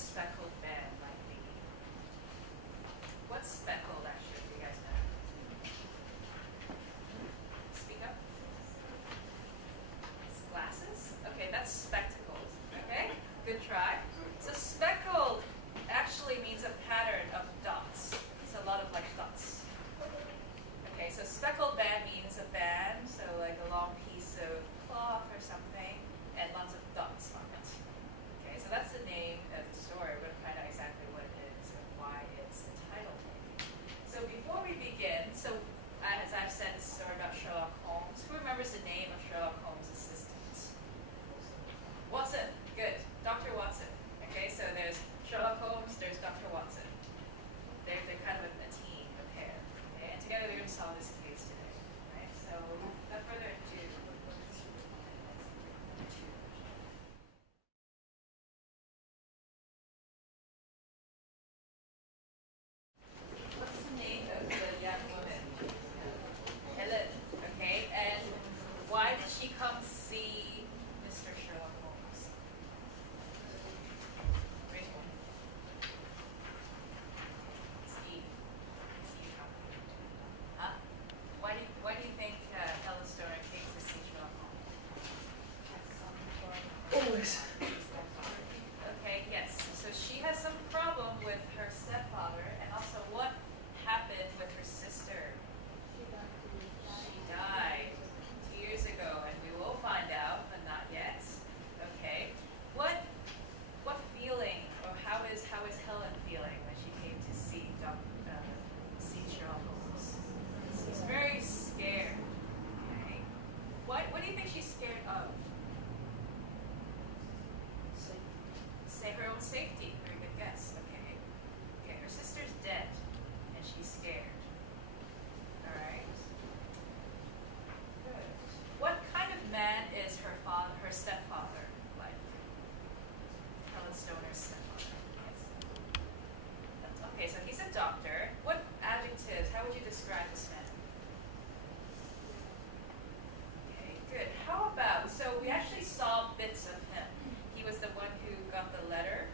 speckled band might be? What's speckled, actually? Do you guys know? Speak up. It's glasses? Okay, that's spectacles. Okay, good try. So speckled actually means a pattern of dots. It's a lot of like dots. Okay, so speckled band means a band, so like a long piece of cloth or something, and lots of dots on it. Okay, so that's the name of the story. We're going to find out exactly what it is and why it's the title name. So before we begin, so as I've said, this story about Sherlock Holmes. Who remembers the name of Sherlock Holmes' assistant? Watson. Good. Dr. Watson. Okay, so there's Sherlock Holmes, there's Dr. Watson. They're kind of a team, a pair. Okay, and together they're going to solve this case today. Right? So without further ado, what's the name of the young woman? Helen. Okay, and why did she come see Mr. Sherlock Holmes? Raise your hand. Steve. Steve, huh? Why do you think Helen Stoner came to see Sherlock Holmes? Always. Okay, yes. So she has some problem with her stepfather, and also what happened with her sister? She died 2 years ago, and we will find out, but not yet. Okay. What feeling, or how is Helen feeling when she came to see Sherlock Holmes? She's very scared. Okay. What do you think she's scared of? Say her own safety. Very good guess. Okay. Okay. Her sister's dead, and she's scared. All right. Good. What kind of man is her stepfather like? Helen Stoner's stepfather. Yes. Okay. So he's a doctor. What adjectives? How would you describe this man? Okay. Good. How about? So we actually saw bits of him. He was the one who got the letter,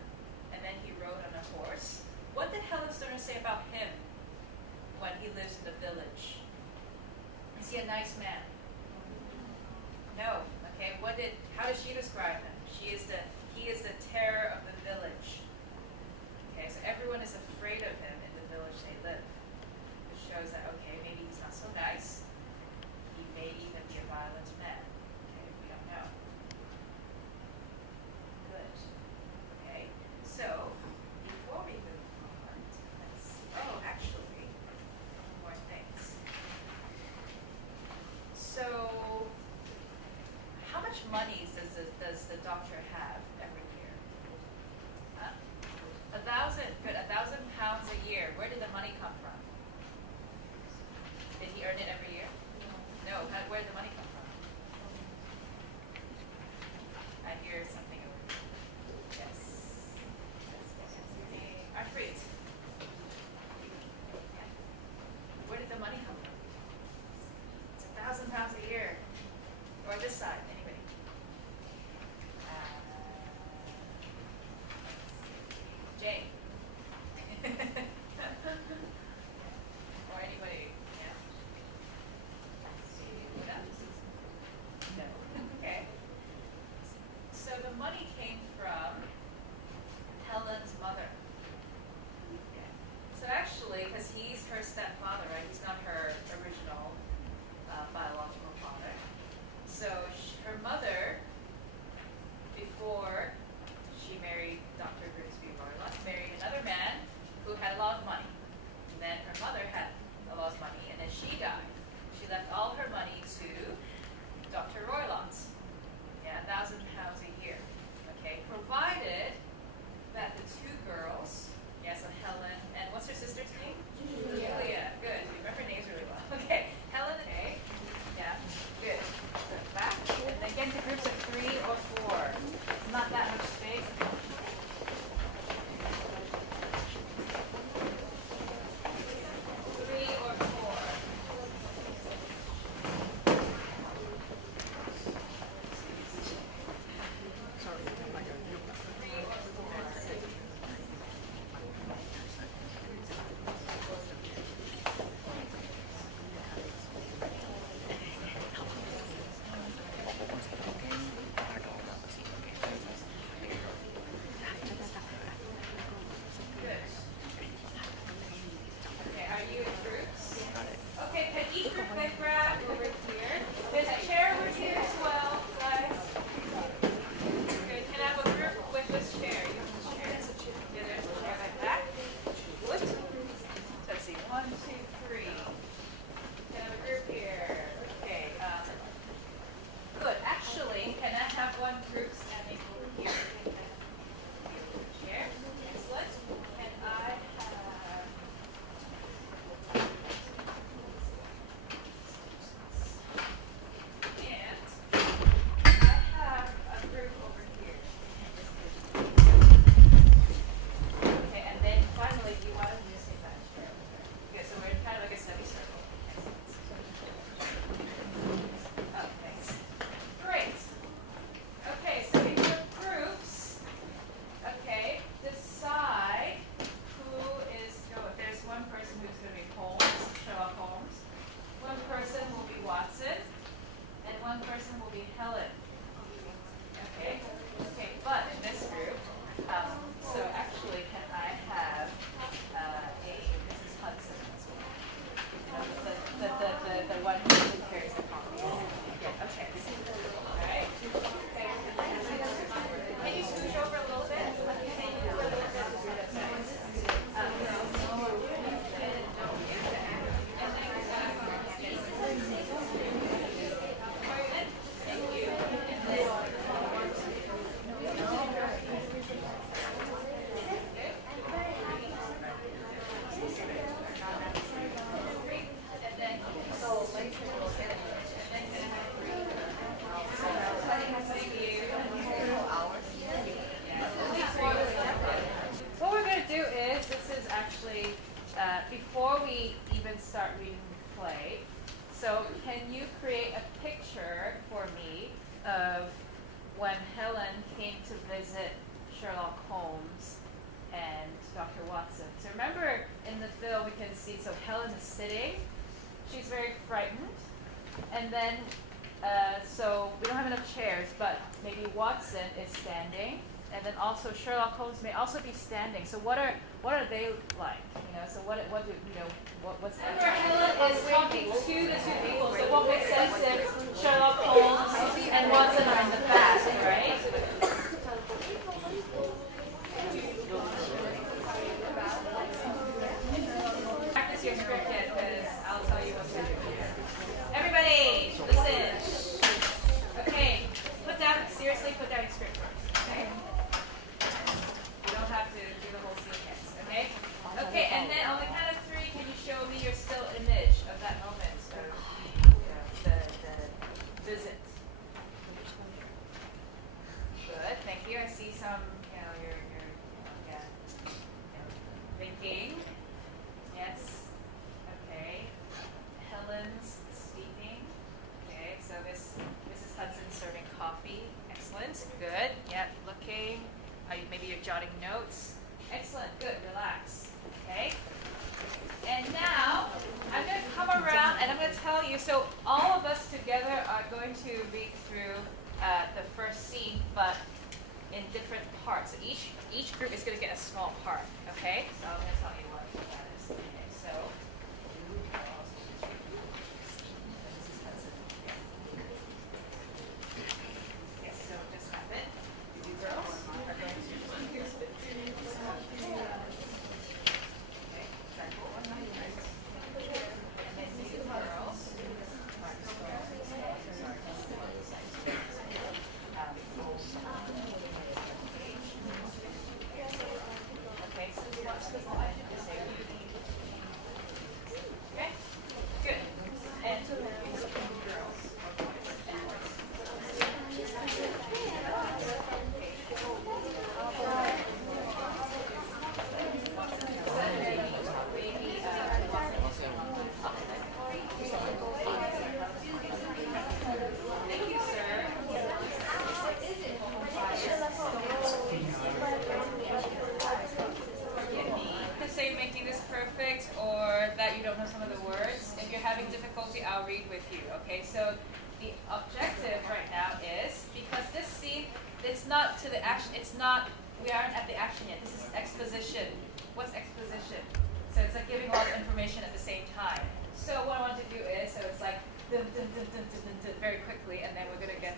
and then he rode on a horse. What did Helen Stoner say about him when he lives in the village? Is he a nice man? No. Okay. How does she describe him? He is the terror of the village. Okay. So everyone is afraid of him in the village they live, which shows that okay, maybe he's not so nice. He may even be a violent man. Okay. We don't know. Good. Okay. So before we move on, actually, more things. So, how much money does the doctor have every year? Huh? 1,000. Good. 1,000 pounds a year. Where did the money come from? Did he earn it every year? No. Where did the money come from? I hear something over here. Yes. Artfried. Yeah. Where did the money come from? It's 1,000 pounds a year. Or this side, anybody? Jay. Or anybody? Yeah. What else? No. Okay. So the money came from Helen's mother. Yeah. So actually, because he's her stepfather, right? He's not her original biological father. So her mother, before she married Dr. Grimsby Roylott, married another man who had a lot of money. And then her mother had a lot of money, and then she died. She left all her money to Dr. Roylott. Yeah, 1,000 pounds a year. Okay, provided that the two girls, yes, so Helen, and what's her sister's name? Julia. Good. You remember names really well. one person will be Helen. Okay. Okay. But in this group, so actually, can I have Mrs. Hudson as well? The one who carries the coffee. Yeah. Okay. All right. Okay. Can you scooch over a little bit? What we're going to do is, this is actually, before we even start reading the play, so can you create a picture for me of when Helen came to visit Sherlock Holmes and Dr. Watson? So remember in the film we can see, so Helen is sitting, she's very frightened, and then, so we don't have enough chairs, but maybe Watson is standing, and then also Sherlock Holmes may also be standing. So what are they like? So what do what's that? Helen is talking to the two people. So what makes sense if Sherlock Holmes and Watson are in the back, right? Practice your script yet, because I'll tell you what to do. Everybody, listen. Okay, seriously put down your script first. Okay. You don't have to do the whole sequence, okay? Okay, and then on the count of 3, can you show me your still image of that moment of the visit? Good, thank you. I see some, you're thinking. Yes. Okay. Helen's speaking. Okay, so Mrs. Hudson serving coffee. Excellent. Good. Yep. Looking. Maybe you're jotting notes. Excellent. Good. Relax. Okay. And now I'm going to come around and I'm going to tell you. So all of us together are going to read through the first scene, but in different parts. So each group is going to get a small part. Okay. So I'm going to tell you what that is. Okay. So. I'll read with you, okay? So the objective right now is, because this scene, it's not to the action, we aren't at the action yet. This is exposition. What's exposition? So it's like giving all the information at the same time. So what I want to do is, so it's like dun, dun, dun, dun, dun, dun, dun, very quickly, and then we're going to go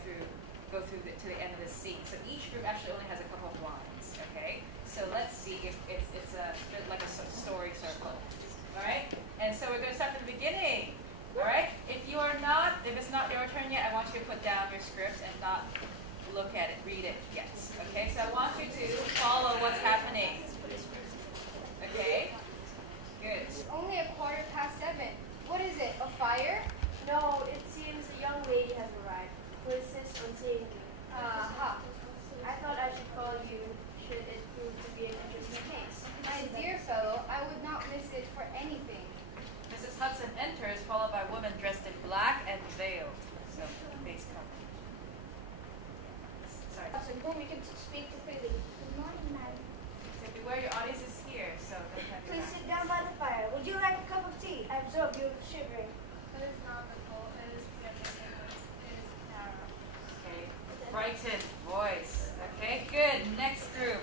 through to the end of the scene. So each group actually only has a couple of lines, okay? So let's see if it's like a story circle, all right? And so we're going to start from the beginning. All right? If it's not your turn yet, I want you to put down your script and not look at it, read it yet. Okay? So I want you to follow what's happening. Okay? Good. It's only 7:15. What is it? A fire? No, it seems a young lady has arrived who insists on seeing you. Aha. I thought I should call you should it prove to be an interesting case. My dear fellow, I would not miss it for anything. Mrs. Hudson enters, followed by a woman dressed in black and veiled. So, face cover. Sorry. Hudson, whom you can speak to freely. Good morning, madam. So beware, your audience is here, so don't have your Please back. sit down by the fire. Would you like a cup of tea? I observe you shivering. It is not the cold. It is getting worse. It is frightened voice. Okay, good. Next group.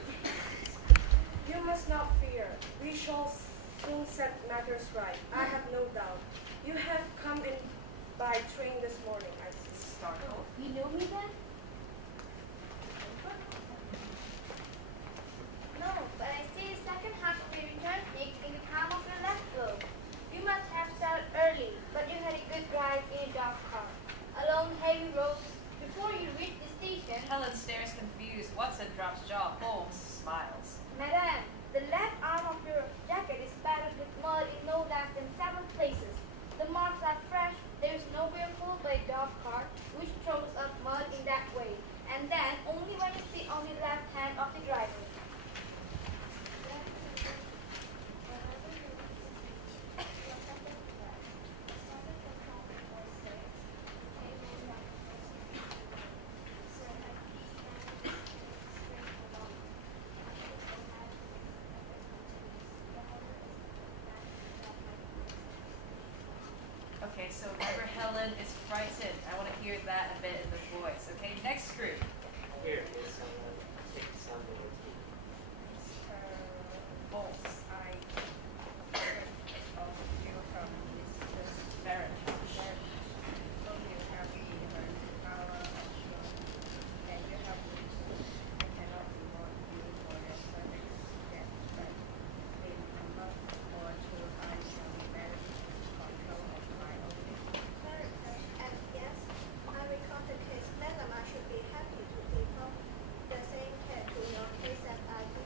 You must not fear. We shall soon set matters right. I have no doubt. You have come in by train this morning, I see. Startled. You know me then? No, but I see the second half of your return ticket in the palm of your left glove. You must have started early, but you had a good ride in a dark car. Along heavy roads, before you reached the station. Helen stares confused. Watson drops jaw. Holmes smiles. Madame, the left arm of your jacket is spattered with mud in no less than 7 places. The marks are fresh. There is nowhere pulled by a dog cart, which throws up mud in that way, and then only when you sit on the left hand of the driver. Okay, so remember Helen is frightened. I want to hear that a bit in the voice. Okay, next group. Here is someone take some with you. Holmes, I heard of you from Mrs. Barrett. You have been her power of show, and you have reason. I cannot reward you for your service. Yet, but in a month or two, I shall be better control of my own business. And yes, I will contact his madam. I should be happy to devote the same care to your case as I do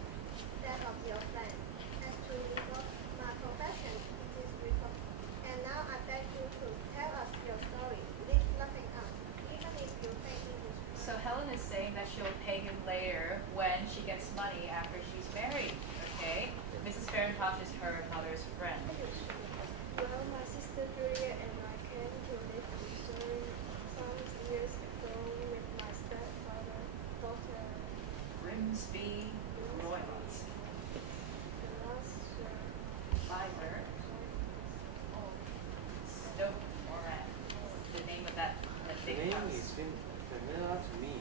that of your friend. As to my profession, it is report. And now I beg you to tell us your story. Leave nothing out, even if you pay me this. So Helen is saying that she'll pay him later when she gets money after she's married. Okay, Mrs. Farintosh is her mother's friend. Well, my sister Julia and I came to live in Missouri some years ago with my stepfather, Dr. Grimsby Roylott. The last Fiver. Oh, Stoke Moran. The name of that The big name house. is familiar to me.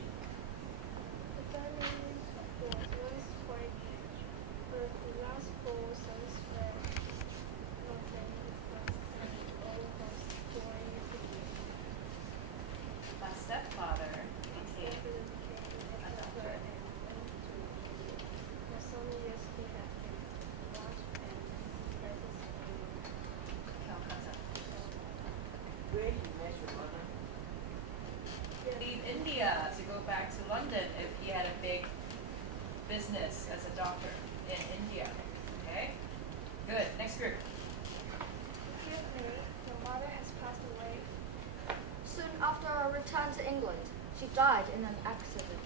The family was once quite rich, but the last 4 sons were nothing but and all was going to be. My stepfather My became stepfather became a doctor and went to India. For some years he had been washed and practiced in Calcutta. Where you met your mother? Leave India to go back to London if he had a big business as a doctor in India. Okay? Good. Next group. Excuse me, your mother has passed away. Soon after our return to England, she died in an accident.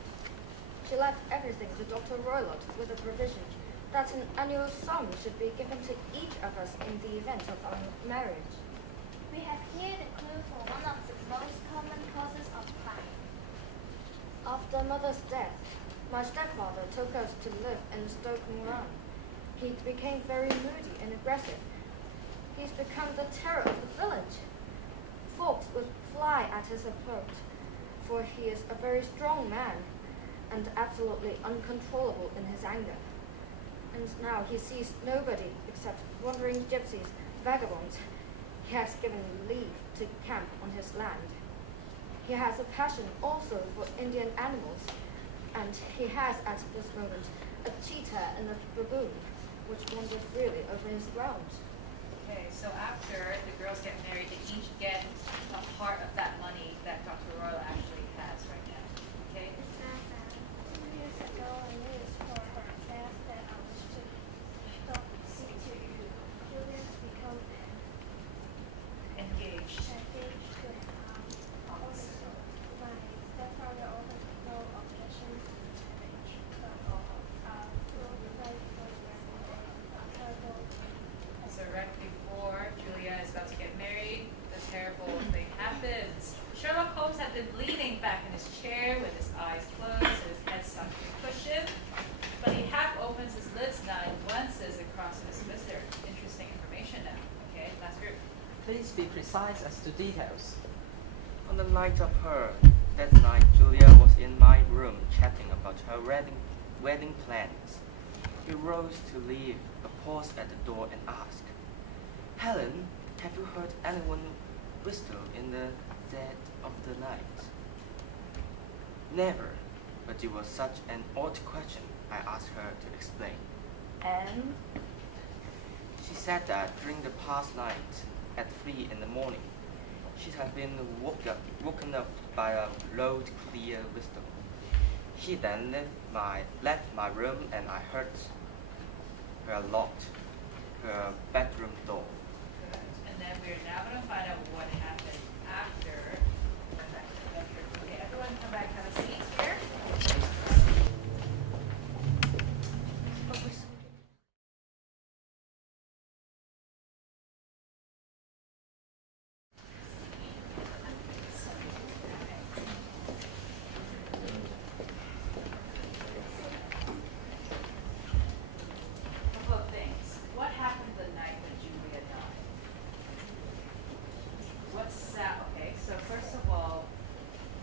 She left everything to Dr. Roylott with a provision that an annual sum should be given to each of us in the event of our marriage. We have here the clue for one of the most common causes of crime. After mother's death, my stepfather took us to live in Stoke Moran. He became very moody and aggressive. He's become the terror of the village. Folks would fly at his approach, for he is a very strong man and absolutely uncontrollable in his anger. And now he sees nobody except wandering gypsies, vagabonds. He has given leave to camp on his land. He has a passion also for Indian animals, and he has at this moment a cheetah and a baboon, which wander freely over his grounds. Okay, so after the girls get married, they each get a part of that money that Dr. Royal actually has right now. Okay? 2 years ago, I news for her death that I was to stop speak to you. Julius become Engaged. engaged to also my stepfather offered no objection to the marriage, but will fight for a terrible. So right before Julia is about to get married, the terrible thing happens. Sherlock Holmes had been leaning back in his chair with his eyes closed and his head sunk in the cushion, but he half opens his lids now and glances across at his visitor. Interesting information now. Okay, last group. Please be precise as to details. On the night of that night, Julia was in my wedding plans. He rose to leave, but paused at the door and asked, "Helen, have you heard anyone whistle in the dead of the night?" "Never, but it was such an odd question, I asked her to explain." And She said that during the past night, at 3 in the morning, she had been woken up by a loud, clear whistle. She then left my room and I heard her lock her bedroom door. good. And then we're now going to find out what happened after the bedroom. Okay, everyone come back, have a seat here. Couple of things. What happened the night when Julia died? What sound? Okay, so first of all,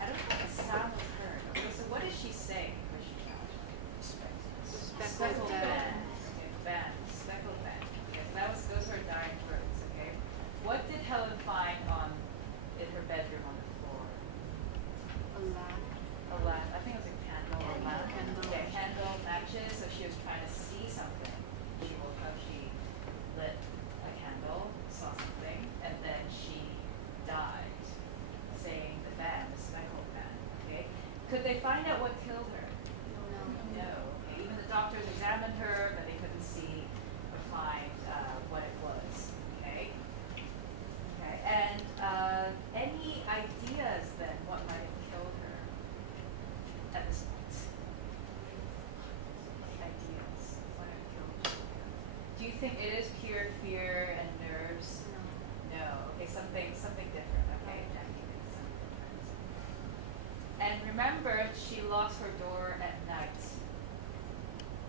I don't know if the sound was heard. Okay, so what did she say when she died? Speckled band. Okay, band. Speckled band. Okay, so those were her dying words. Okay, what did Helen find in her bedroom on the floor? A lamp. I think it was a candle or a lamp. Yeah, candle, matches. So she was trying to see something. She woke up, she lit a candle, saw something, and then she died, saying the band, the speckled band. Okay. Could they find out what killed her? No. Okay. Even the doctors examined her, but they couldn't see or find what it was. Okay. Okay. And any ideas then what might have killed her at this point? Ideas. What have killed Julia? Do you think it is pure fear and nerves? No. Okay, something different. Okay, Jackie thinks something different. And remember, she locks her door at night.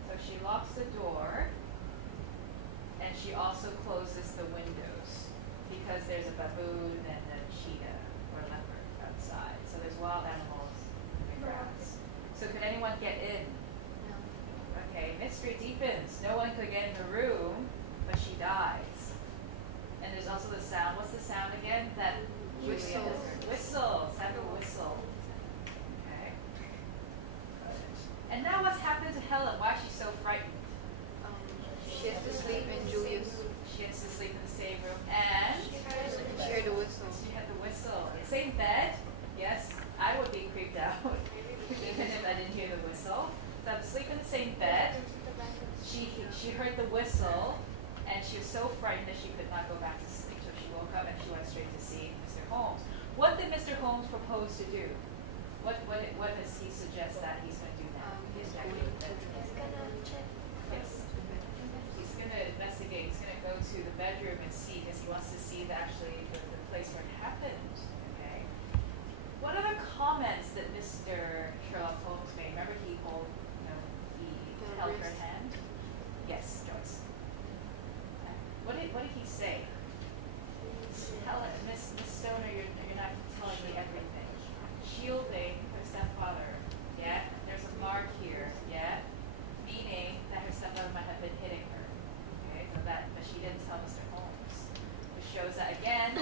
So she locks the door, and she also closes the windows because there's a baboon and a cheetah or leopard outside. So there's wild animals in the grass. So could anyone get in? Okay, mystery deepens. No one could get in the room, but she dies. And there's also the sound. What's the sound again? That Julia has heard. Whistle. Sound of a whistle. Okay. Good. And now what's happened to Helen? Why is she so frightened? She has to sleep in Julia's. She has to sleep in the same room, and She heard the whistle. she had the whistle. Same bed. Yes, I would be creeped out even if I didn't hear the whistle. So I have to sleep in the same bed. She heard the whistle, and she was so frightened that she could not go back to sleep. So she woke up and she went straight to see Mr. Holmes. What did Mr. Holmes propose to do? What does he suggest that he's going to do now? He's Yes. He's going to investigate. He's going to go to the bedroom and see, because he wants to see the place where it happened. Okay. What other comments that Mr. Sherlock Holmes made? Remember, he held her wrist. hand. Yes, Joyce. What did he say? Helen, Miss Stoner, you're not telling me everything. Shielding her stepfather. Yeah. There's a mark here. Yeah. Meaning that her stepfather might have been hitting her. Okay. So but she didn't tell Mr. Holmes, which shows that again,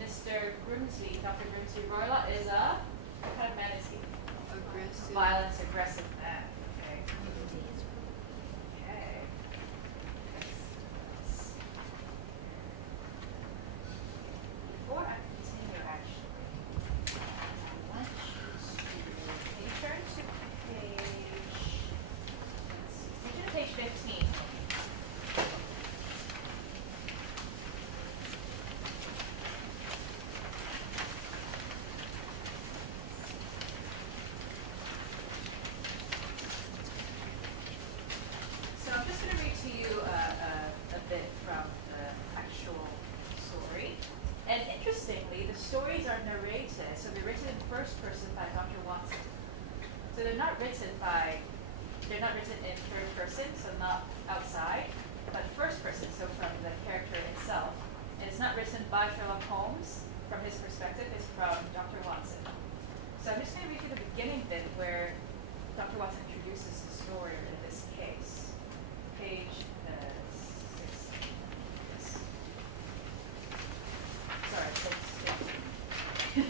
Mr. Grimsby, Dr. Grimsby Roylott is what kind of man is he? Aggressive. Violent, aggressive man. Okay. Okay. Before I continue, actually, I want you to turn to page 15. So I'm just going to read to you a bit from the actual story. And interestingly, the stories are narrated, so they're written in first person by Dr. Watson. So they're not written in third person, so not outside, but first person, so from the character itself. And it's not written by Sherlock Holmes from his perspective, it's from Dr. Watson. So I'm just going to read you the beginning bit where Dr. Watson introduces the story. story in this case. Page 6. Yes. Sorry, page 6.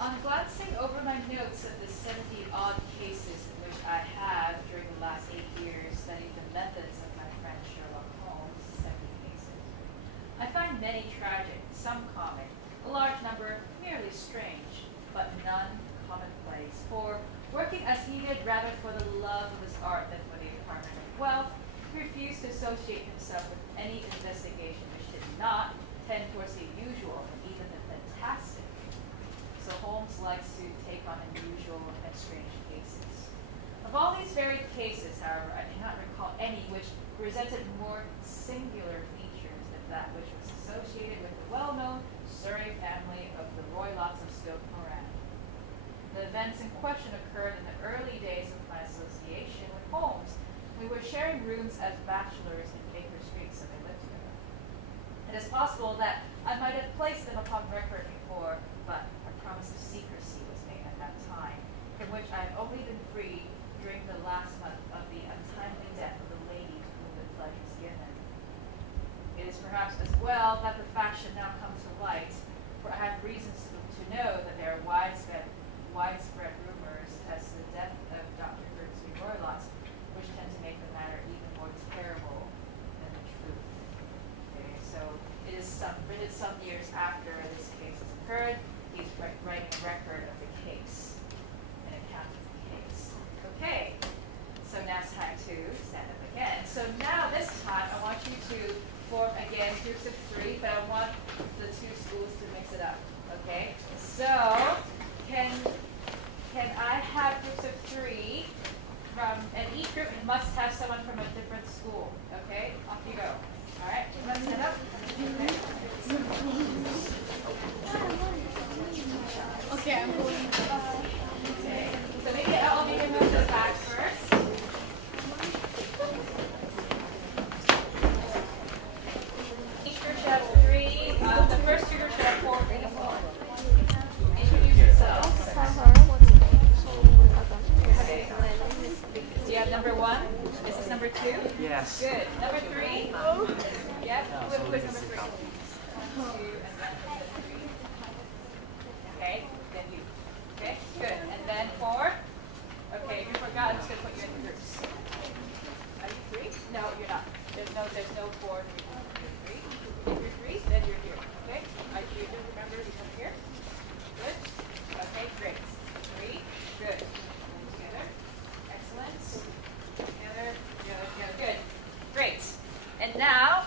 On glancing over my notes of the 70-odd cases in which I have, during the last 8 years, studied the methods of my friend Sherlock Holmes, 70 cases, I find many tragic, some comic, a large number merely strange, but none commonplace. For, working as he did rather for the love of his art than for the acquirement of wealth, he refused to associate himself with any investigation which did not tend towards the usual and even the fantastic. So Holmes likes to take on unusual and strange cases. Of all these varied cases, however, I cannot recall any which presented more singular features than that which was associated with the well-known Surrey family of the Roylotts of Stoke Moran. The events in question occurred in the early days of my association with Holmes. We were sharing rooms as bachelors in Baker Street, so they lived together. It is possible that I might have placed them upon record before, but a promise of secrecy was made at that time, from which I have only been free during the last month of the untimely death of the lady to whom the pledge was given. It is perhaps as well that the fact should now come to light, for I have reasons to know that there are widespread rumors as to the death of Dr. Gertrude Roylott, which tend to make the matter even more terrible than the truth. Okay, so it is some years after this case has occurred. He's writing a record of the case, an account of the case. Okay, so now it's time to stand up again. So now this time I want you to form again groups of 3, but I want the 2 schools to mix it up. Okay, so can I have groups of 3 from, and each group must have someone from a different school. Okay, off you go. All right, let's stand up. Okay, I'm going. Okay, so maybe all of you can move this back first. Each group should have 3. The first 2 groups should have 4 people. Introduce yourselves. Okay. Do you have number 1? Is this number 2? Yes. Good. Number 3? Yep. Who is number 3? 2 and then 3. Okay. Then you. Okay. Good. And then 4? Okay. If you forgot, I'm just going to put you in the groups. Are you 3? No, you're not. There's no 4. You're 3. If you're 3, then you're here. Okay. You do remember to come here. Good. Okay. Great. 3. Good. Together. Excellent. Together. Good. Great. And now,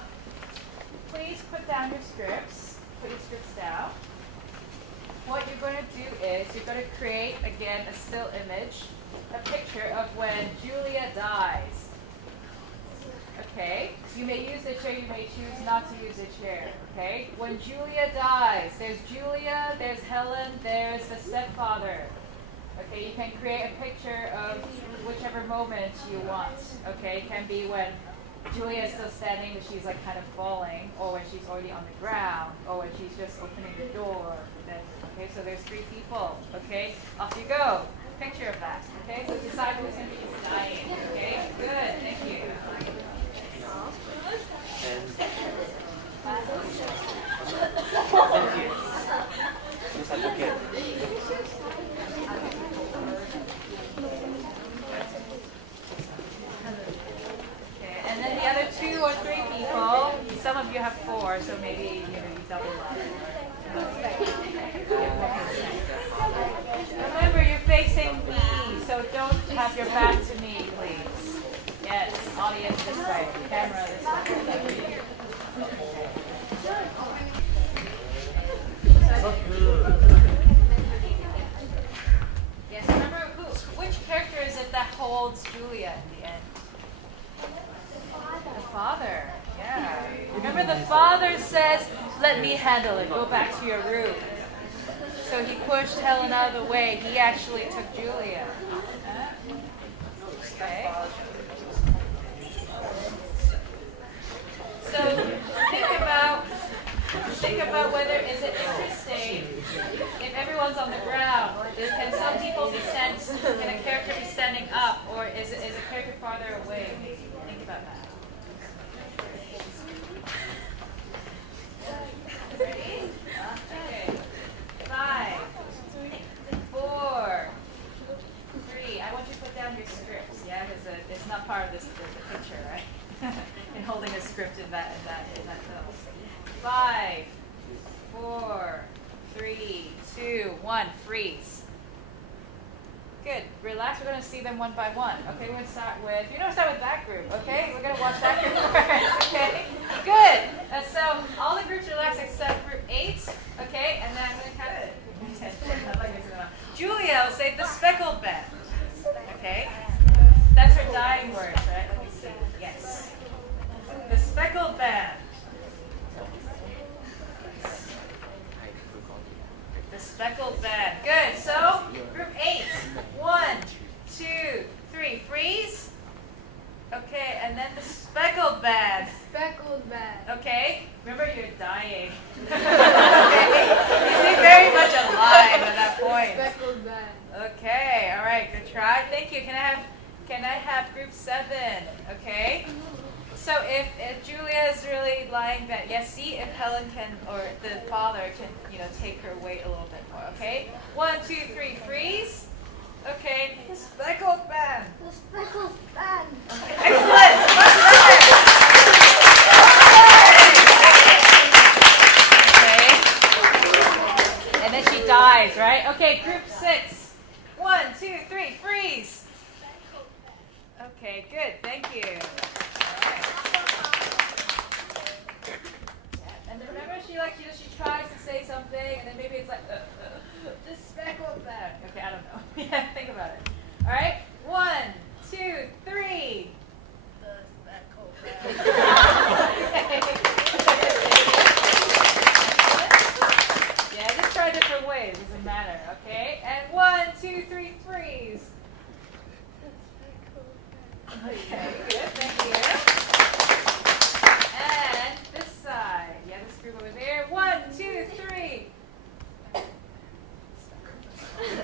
please put down your scripts. Put your scripts down. What you're going to do is you're going to create, again, a still image, a picture of when Julia dies. Okay? You may use the chair, you may choose not to use the chair. Okay? When Julia dies, there's Julia, there's Helen, there's the stepfather. Okay? You can create a picture of whichever moment you want. Okay? It can be when Julia is still standing, but she's like kind of falling, or when she's already on the ground, or when she's just opening the door. Okay, so there's 3 people. Okay, off you go. Picture of that. Okay, so decide who's going to be dying. Okay, good. Thank you. Thank you. Just advocate. And then the other 2 or 3 people, some of you have 4, so maybe you double up. Remember, you're facing me, so don't have your back to me, please. Yes, audience this way, camera this way. Yes, remember which character is it that holds Julia in the end? The father, yeah. Remember the father says, let me handle it, go back to your room. So he pushed Helen out of the way. He actually took Julia. Okay. So think think about whether is it interesting if everyone's on the ground. Can some people be can a character be standing up, or is a character farther away? Think about that. Ready? Okay. 5, 4, 3. I want you to put down your scripts, yeah, because it's not part of the picture, right? And holding a script in that film. 5, 4, 3, 2, 1. Freeze. Good. Relax. We're going to see them one by one. Okay, we're going to start with, that group, okay? We're going to watch that group first, okay? Good. And so all the groups relax except group 8, okay? And then I'm going to count it. Julia will say the speckled band, okay? That's her dying words, right? Let me see. Yes. The speckled band. The speckled band. Good. So, group 8. 1, 2, 3. Freeze. Okay, and then the speckled band. Speckled band. Okay. Remember, you're dying. Okay. You seem very much alive at that point. Speckled band. Okay. All right. Good try. Thank you. Can I have group 7? Okay. So if Julia is really lying back, see if Helen can, or the father can, take her weight a little bit more, okay? 1, 2, 3, freeze. Okay, the speckled band. The speckled band. Okay. Excellent. Much better. Okay. And then she dies, right? Okay, group 6. 1, 2, 3, freeze. Okay, good. Thank you. And then remember, she tries to say something, and then maybe it's like, the speckled band. Okay, I don't know. Yeah, think about it. All right, 1, 2, 3. The speckled band. Yeah, just try different ways. Doesn't matter. Okay, and 1, 2, 3, freeze. Okay, good. Thank you. And this side. Yeah, this group over there. 1, 2, 3. Thank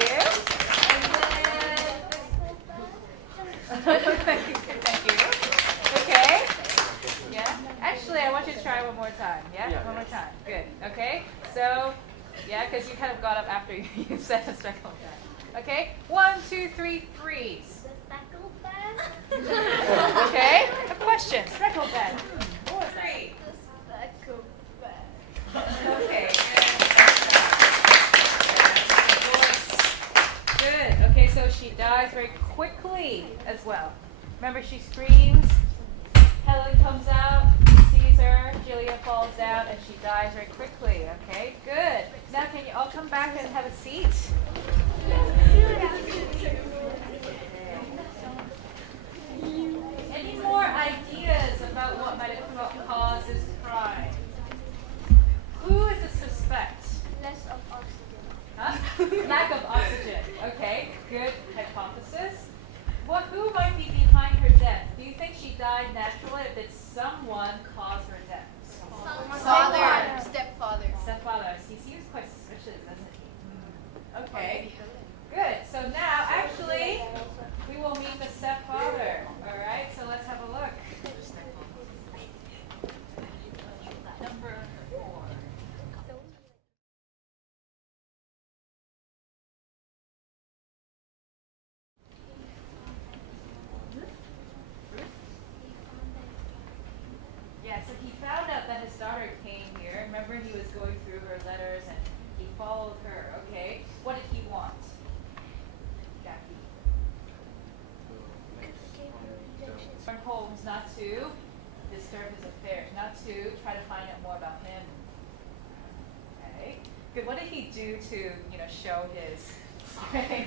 you. And then thank you. Okay. Yeah. Actually, I want you to try one more time. Yeah? One more time. Good. Okay. So, because you kind of got up after you said the speckled band. Okay. 1, 2, 3, freeze. Speckled band? Okay. A question. Speckled band. 3. The speckled band. Okay. Good. Okay, so she dies very quickly as well. Remember, she screams. Helen comes out, sees her. Julia falls down, and she dies very quickly. Okay. Good. Now, can you all come back and have a seat? Any more ideas about what might have caused this crime? Who is the suspect? Less of oxygen. Huh? Lack of oxygen. Okay, good hypothesis. Who might be behind her death? Do you think she died naturally, or did someone cause her death? Father. Stepfather. Stepfather. He seems quite suspicious, doesn't he? Okay. Good. So now, actually, we will meet the stepfather. All right. So let's have a look. Number 4. Yeah, so he found out that his daughter came here. Remember, he was going through her letters and he followed her, okay? What did he want? Jackie. Warn Holmes not to disturb his affairs, not to try to find out more about him. Okay. Good. What did he do to, show his okay.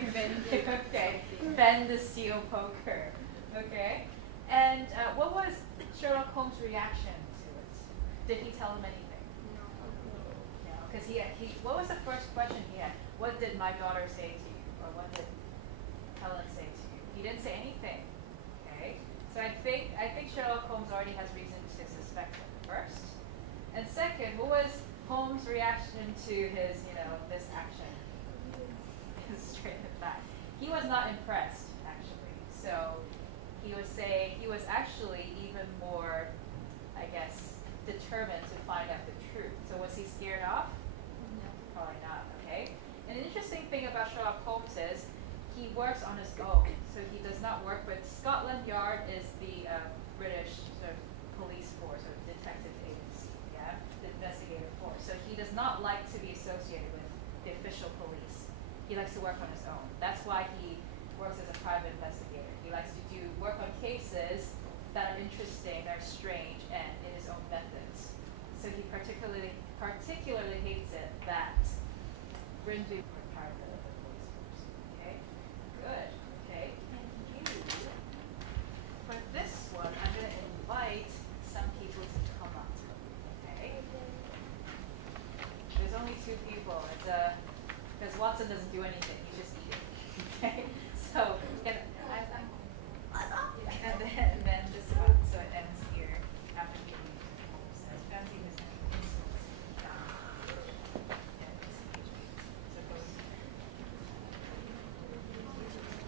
Bend the steel poker. Okay. And what was Sherlock Holmes' reaction to it? Did he tell him anything? No. Because what was the first question he had? What did my daughter say to you? Or what did Helen say to you? He didn't say anything. Okay. So I think Sherlock Holmes already has reason to suspect him first. And second, what was Holmes' reaction to his, this action? Straight in the back. He was not impressed, actually. So he was saying he was actually even more, I guess, determined to find out the truth. So was he scared off? No. Probably not, okay? And an interesting thing about Sherlock Holmes is he works on his own. So he does not work with Scotland Yard is the British sort of police force or detective agency, yeah, the investigative force. So he does not like to be associated with the official police. He likes to work on his own. That's why he works as a private investigator. He likes to work on cases that are interesting, that are strange, and in his own methods. So he particularly hates it that Grimsby were part of the police force. Okay, good. Okay, and you. For this one, I'm going to invite some people to come up. Okay. There's only 2 people. It's because Watson doesn't do anything. He's just eating. Okay. So and then this one. So it ends here after giving Holmes says fancy this down. So it goes.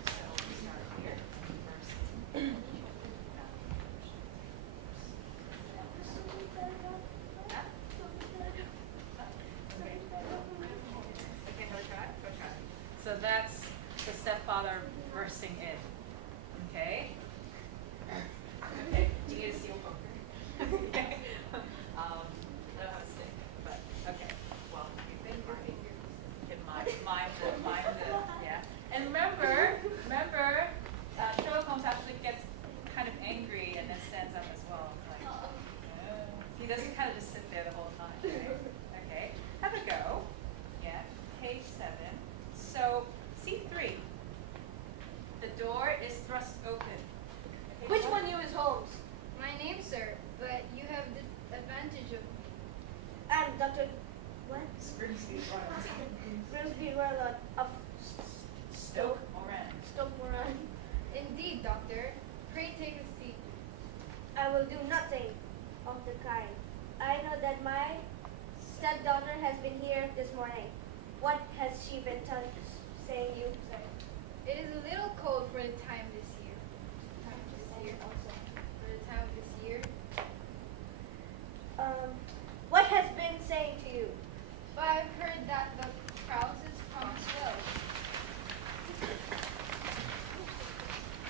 So we start here first. Okay, go try. So that's the stepfather bursting in. Okay. Okay. Do you get a steel poker? Okay. I don't have a stick, but okay. Well, you can mime the yeah. And remember, Sherlock Holmes actually gets kind of angry and then stands up as well. Like, he doesn't kind of just sit there the whole time. Right? Okay. Have a go. Yeah. Page 7. So C3. The door is thrust open. Okay, Which one you is Holmes? My name, sir, but you have the advantage of And Dr. What? Grimsby Road. Grimsby Road of Stoke Moran. Stoke Moran. Indeed, doctor. Pray take a seat. I will do nothing of the kind. I know that my stepdaughter has been here this morning. What has she been saying you, sir? It is a little cold for the time this year. For the time of this year. What has been saying to you? But I've heard that the Krauses promise well.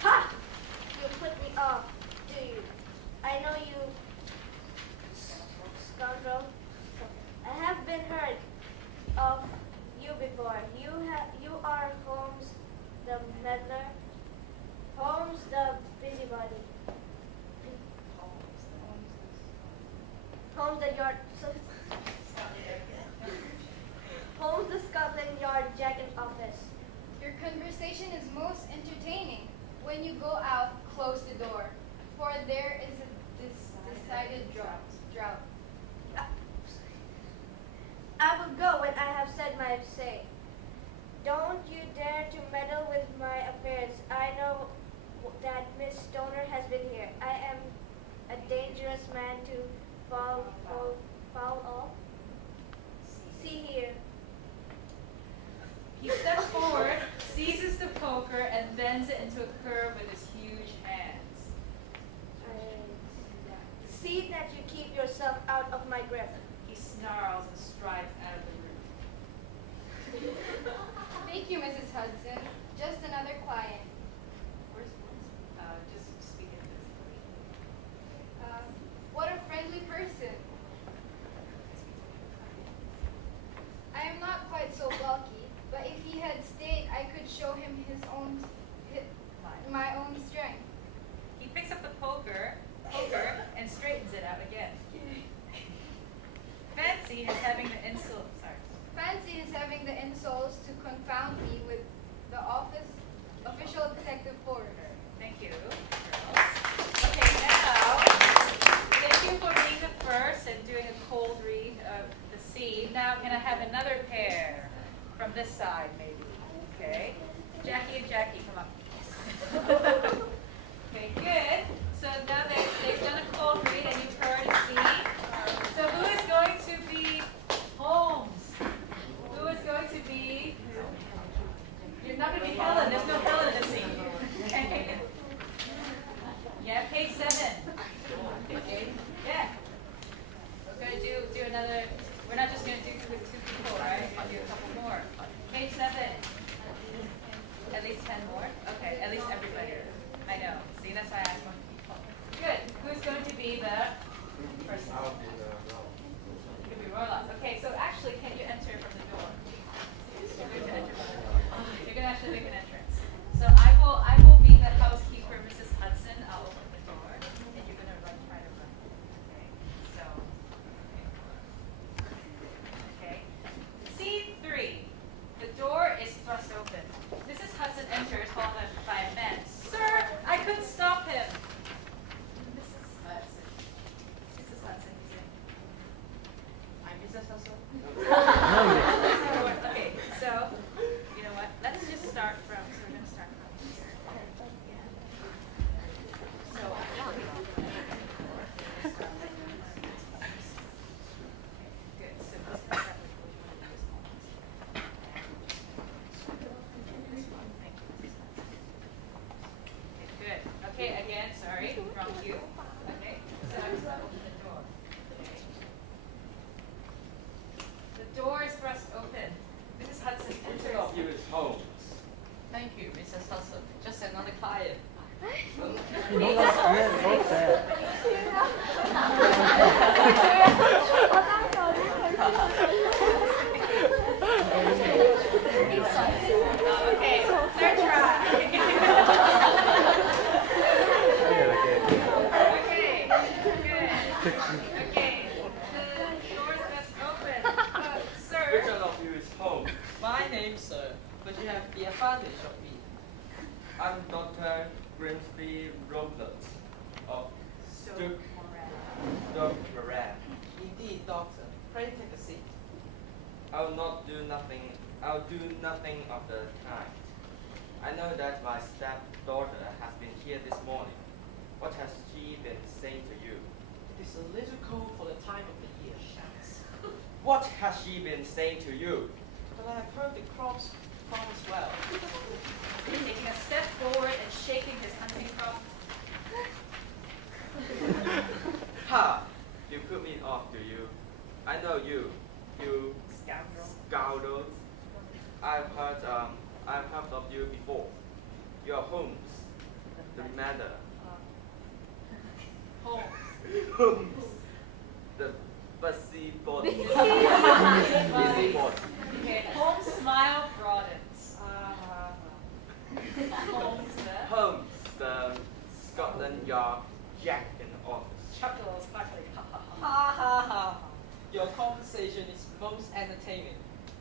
Ha! You put me off, do you? I know you, scoundrel. I have been heard of you before. You are Holmes the meddler, Holmes the busybody, Holmes the yard, Holmes the Scotland Yard Jack in office. Your conversation is most entertaining. When you go out, close the door, for there is a decided drought. I will go when I have said my say. Don't you dare to meddle with my affairs. I know that Miss Stoner has been here. I am a dangerous man to foul off. See here. He steps forward, seizes the poker, and bends it into a curve with his huge hands. See that you keep yourself out of my grip. He snarls and strides out of the room. Thank you, Mrs. Hudson. Just another client. Where's just speaking physically. What a friendly person. I am not quite so bulky, but if he had stayed, I could show him my own strength. He picks up the poker and straightens it out again. Fancy is having the insult. Sorry. Fancy is having the insults to confound me with the official detective coroner. Thank you, girls. Okay, now, thank you for being the first and doing a cold read of the scene. Now, can I have another pair from this side, maybe? Okay. Jackie and Jackie, come up. Okay, good. So now they've done a cold read and you've heard a scene. So who is going to be another. We're not just going to do with 2 people, right? I'll do a couple more. Page 7. At least 10 more? Okay, at least everybody. I know. See, that's why I asked 1 people. Good. Who's going to be the person? You could be Roland. Okay, so actually, can you enter from the door? You're going to enter from the door. You're going to actually make an entrance. So I will be the housekeeper, Mrs. Hudson. I'll open the door, and you're going to try to run. Okay. So. Okay. Scene 3. The door is thrust open. Mrs. Hudson enters, followed by a man. Sir, I couldn't stop him. Mrs. Hudson. Mrs. Hudson, you say? I'm Mrs. Hudson. Okay, so you know what? Let's just start from. So we're gonna start from here. So. Good. So let's start with which one of these moments. Good. Okay, again, sorry, wrong cue. Okay, so I'm just going to open the door. Okay. The door is thrust open. Mrs. Hudson enters. You is home. Thank you, Mrs. Hudson. Just another client. Okay, third try. Okay, good. Okay, the door is thrust open. Sir. Which one of you is home? My name, sir, but you have the advantage of me. I'm Dr. Grimsby Robles of Stoke Moran. Indeed, doctor. Pray take a seat. I'll do nothing of the kind. I know that my stepdaughter has been here this morning. What has she been saying to you? It is a little cold for the time of the year, Shans. What has she been saying to you? But I have heard the crops promise well. Taking a step forward and shaking his hunting crop. Ha! You put me off, do you? I know you. You scoundrels. I've heard of you before. You're Holmes, the Mander. Holmes. Holmes, the busybody. Busybody. Okay, Holmes' smile broadens. Holmes, the Scotland Yard Jack in the office. chuckles quietly. Ha ha ha. Ha ha ha. Your conversation is most entertaining.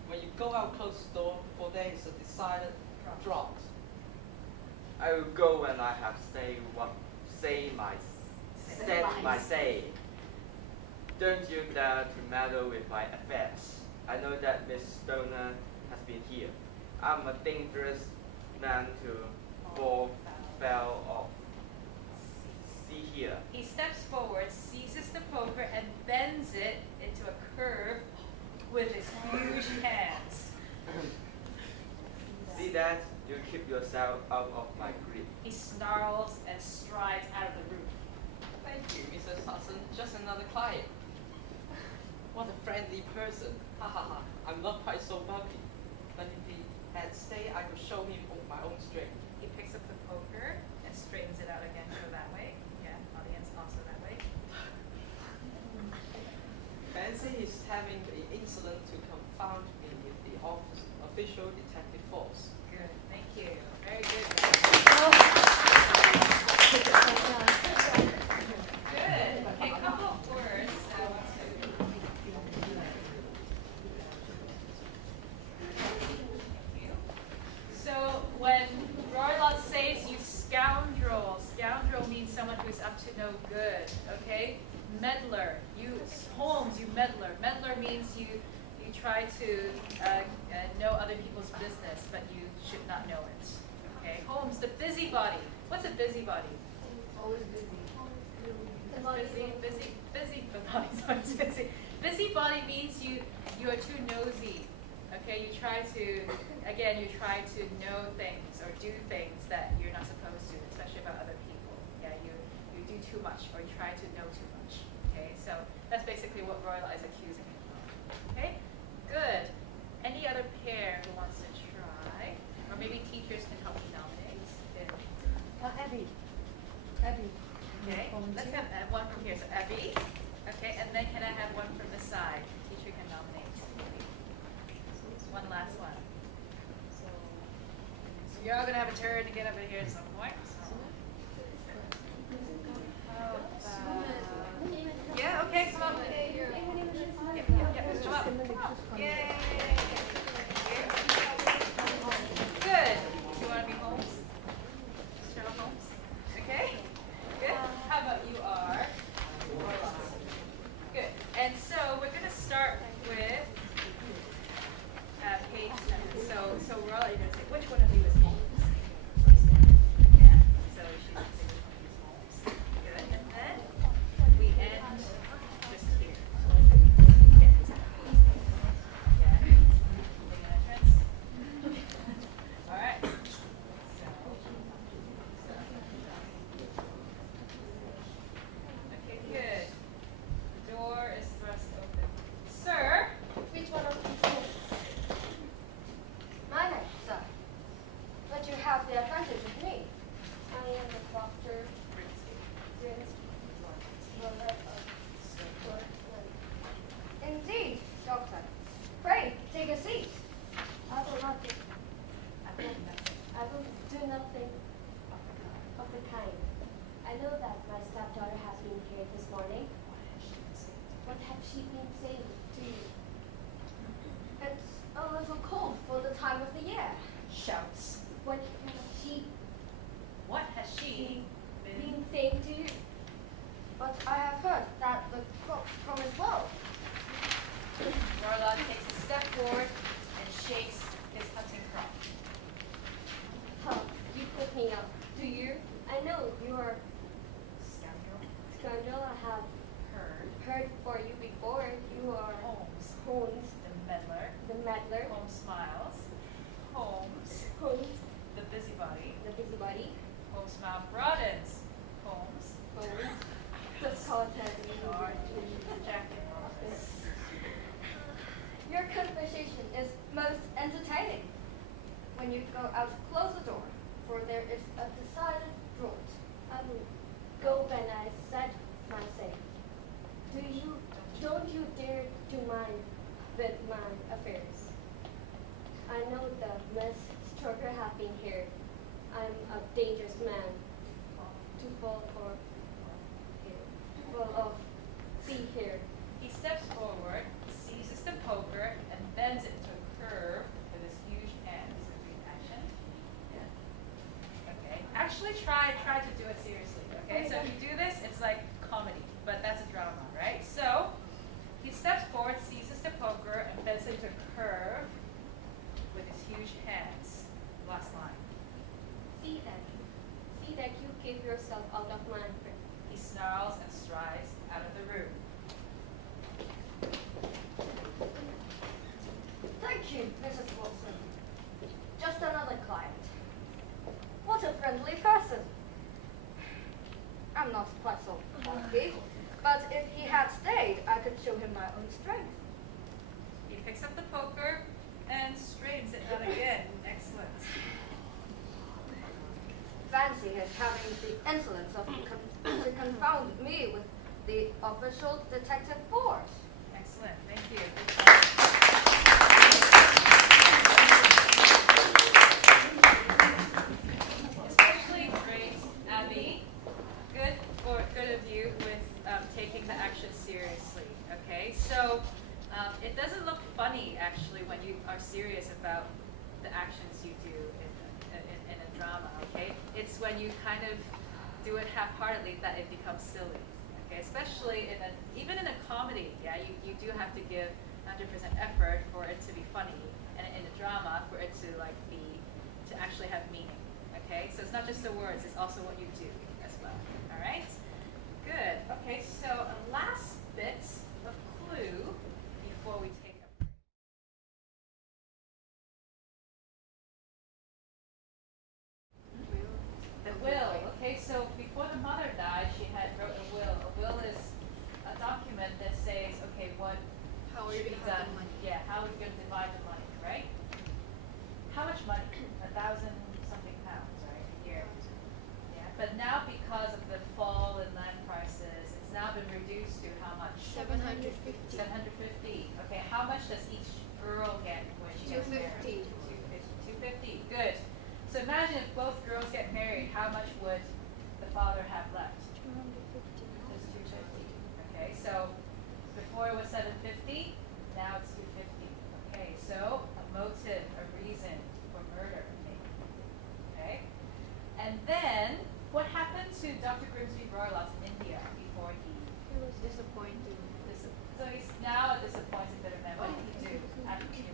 When you go out close the door, for there is a decided draught. I will go when I have said my say. Don't you dare to meddle with my affairs. I know that Miss Stoner has been here. I'm a dangerous man to fall foul of. See here. He steps forward, seizes the poker, and bends it into a curve with his huge hands. See that? You keep yourself out of my grip. He snarls and strides out of the room. Thank you, Mrs. Hudson. Just another client. What a friendly person. Ha ha ha. I'm not quite so bumpy. But if he had stayed, I could show him my own strength. He picks up the poker and straightens it out again. Go that way. Yeah, audience also that way. Fancy he's having the insolence to confound me with the official detective force. Good. Thank you. Very good. Good. Okay, a couple of words. Thank you. So when Roylott says you scoundrel, scoundrel means someone who's up to no good. Okay. Meddler. Holmes, you meddler. Meddler means you try to know other people's business, but you should not know it. Okay. Holmes, the busybody. What's a busybody? Always busy. Busy. Busybody means you are too nosy. Okay, you try to know things or do things that you're not supposed to, especially about other people. Yeah, you do too much or you try to know too much. Okay, so that's basically what Royal is accusing Abby. Okay, and then can I have one from the side? Teacher can nominate. One last one. So you're all gonna have a turn to get up in here at some point. So. Yeah, okay, come on. Yep, come up. Yay. Good. Do you want to be Holmes? Sherlock Holmes? Okay. Good. How about you are? Good. And so we're going to start with page 7. So we're all going to say, which one of you is Holmes? Yeah. So she's going to say which one of you is Holmes. Good. And then we end just here. Yeah. All right. Okay, good. The door is thrust open. Sir? Which one of these things? My name, sir. But you have the advantage of me. I am the doctor. Indeed, doctor. Pray, take a seat. I will not do. I will do nothing of the kind. I know that my stepdaughter has been here this morning. What has she been saying to you? It's a little cold for the time of the year. Shouts. What has she Been been saying to you? But I have heard that the crops promise well. Warlock takes a step forward and shakes his hunting crop. Huh, you put me up, do you? I know you are Scoundrel. scoundrel. I have heard for you before. You are Holmes. Holmes, The meddler. the meddler. Holmes smiles. Holmes. Holmes, The busybody. the busybody. Holmes' mouth broadens. Holmes. Holmes, the content. Or Jacket Holmes. Your conversation is most entertaining. When you go out, close the door, for there is a decided draught. I will go when I said my say. Don't you dare to mind with my affairs. I know the Miss Stroker have been here. I'm a dangerous man to fall for here. Well, see here. He steps forward, seizes the poker, and bends it into a curve with his huge hands. Repeat action. Yeah. Okay. Actually, try to do it seriously. Okay. So if you do this, it's like comedy, but that's a drama, right? So he steps forward, seizes the poker, and bends it into a curve with his huge hands. Last line. See that you give yourself out of my grip. He snarls and strides out of the room. Thank you, Mrs. Wilson. Just another client. What a friendly person. I'm not quite so lucky, but if he had stayed, I could show him my own strength. He picks up the poker and straightens it out again. Excellent. Fancy his having the insolence of to confound me with the official detective force. Excellent. Thank you. Especially great, Abby. Good of you with taking the action seriously. Okay, so it doesn't look funny actually when you are serious about the actions you do in a drama. Okay, it's when you kind of do it half-heartedly that it becomes silly. Okay, especially even in a comedy. Yeah, you do have to give 100% effort for it to be funny, and in a drama for it to actually have meaning. Okay, so it's not just the words; it's also what you do as well. All right, good. Okay, so a last bit of clue before we take a break. The will. Okay, so before the mother died, she had wrote a will. A will is a document that says, okay, what should be done. Yeah, how are we going to divide the money, right? How much money? 1,000 something pounds, right, a year. Yeah, but now because of the fall in land prices, it's now been reduced 750. 750. Okay, how much does each girl get when she gets married? 250. Good. So imagine if both girls get married, how much would the father have left? 250. Just 250. Okay, so before it was 750, now it's 250. Okay, so a motive, a reason for murder. Okay, and then what happened to Dr. Grimsby Roylott in India before he? He was disappointed. So he's now a disappointed bitter man. What did he do after he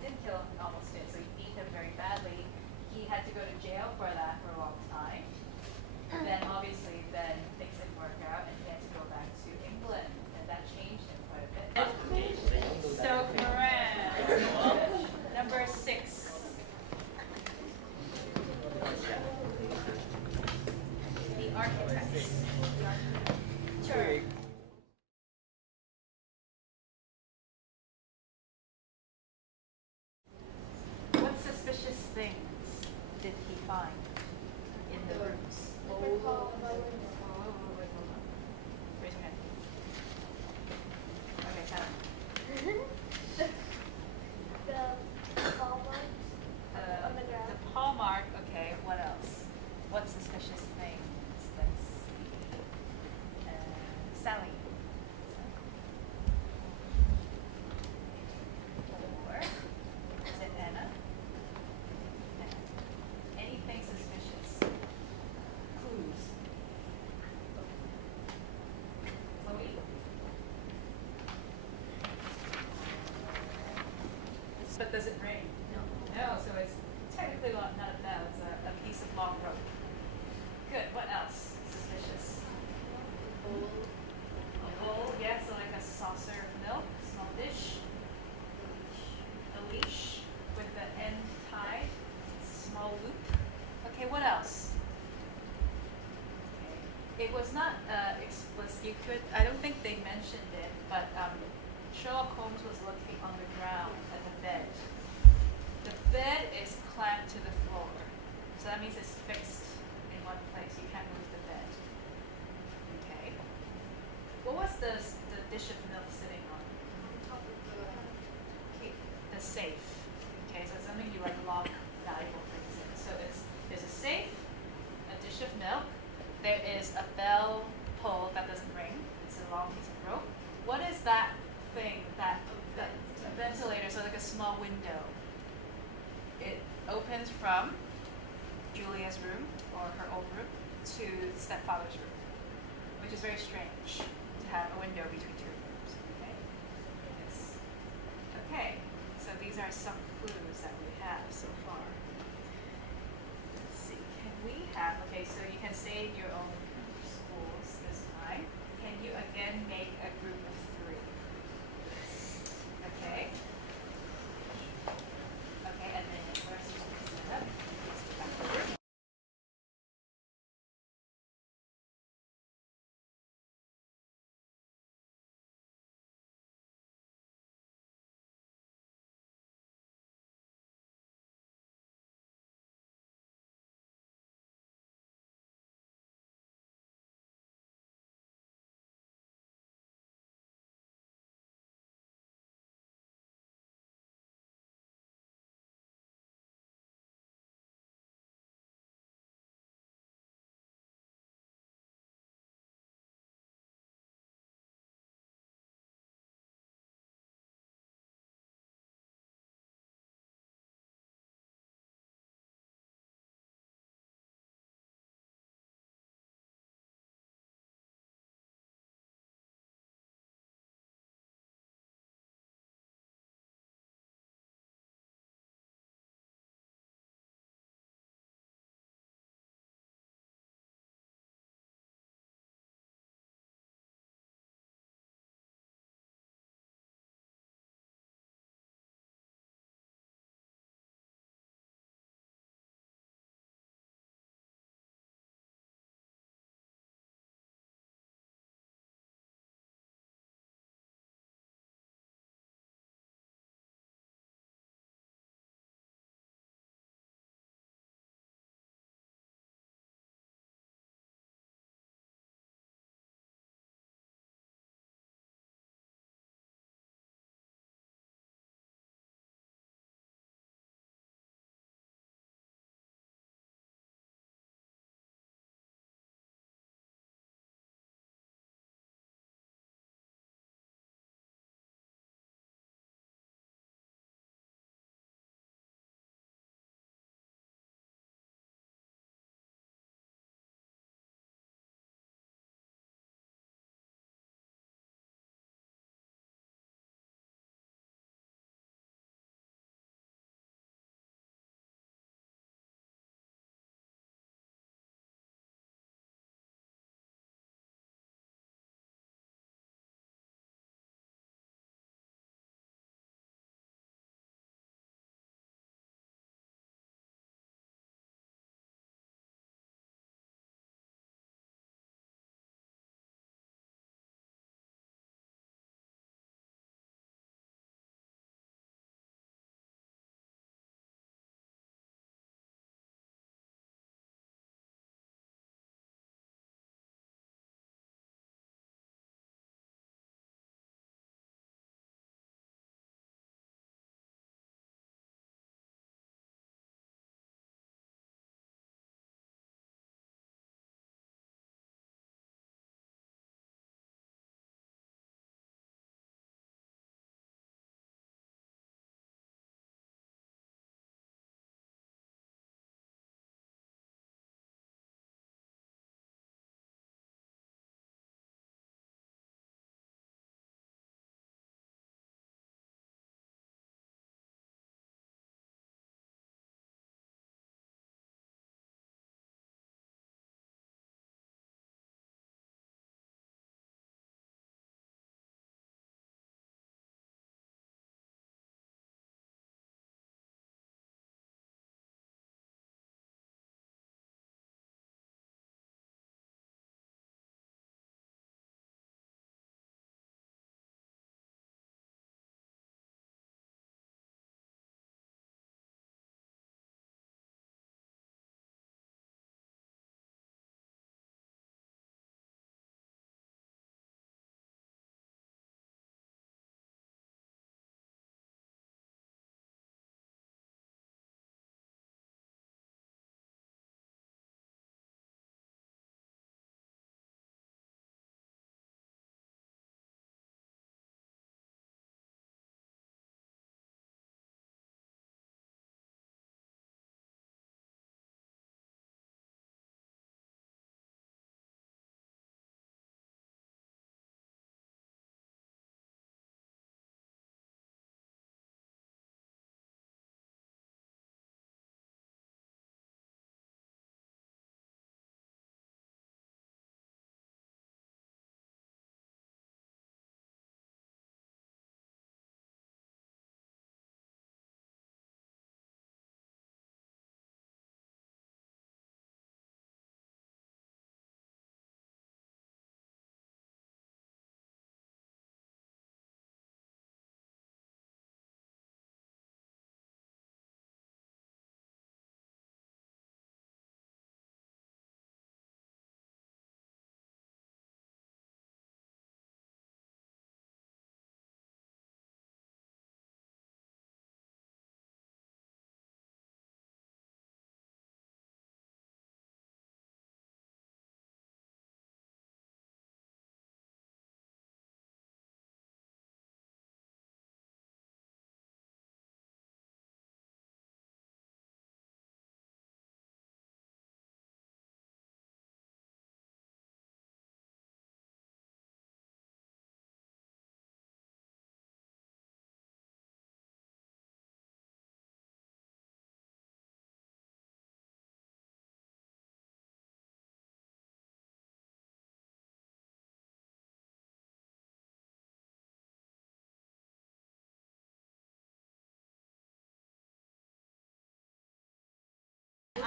didn't kill him, almost did. So he beat him very badly. He had to go to jail for that for a long time. And then obviously then things didn't work out and he had to go back to England. And that changed him quite a bit. Stoke Moran. Number 6. The architects. Sure. What suspicious things did he find in the rooms? Wait, hold on. Raise your hand. Okay, Hannah. The hallmarks on the ground. The paw mark, okay, what else? What suspicious things? Let's see. Sally. Or, is it Anna? Anna. Anything suspicious? Clues. Chloe? But does it rain? No. No, so it's technically not a bell, it's a piece of long rope. Good, what else? Suspicious. A bowl, yeah, so like a saucer of milk, small dish. A leash with the end tied, small loop. Okay, what else? Okay. It was not explicit. You could, I don't think they mentioned it, but Sherlock Holmes was looking on the ground at the bed. The bed is clamped to the floor, so that means it's fixed in one place. You can't move the bed. Okay. What was the dish of milk sitting on? Okay, the safe. Okay, so it's something you like lock valuable things in. So there's a safe, a dish of milk. There is a bell pull that doesn't ring. It's a long piece of rope. What is that thing? That a ventilator, so like a small window. It opens from Julia's room or her old room to stepfather's room, which is very strange to have a window between two rooms. Okay. Yes. Okay. So these are some clues that we have so far. Let's see. Can we have? Okay. So you can save your own schools this time. Can you again make a group of 3? Okay. Okay, and then the rest of the set up.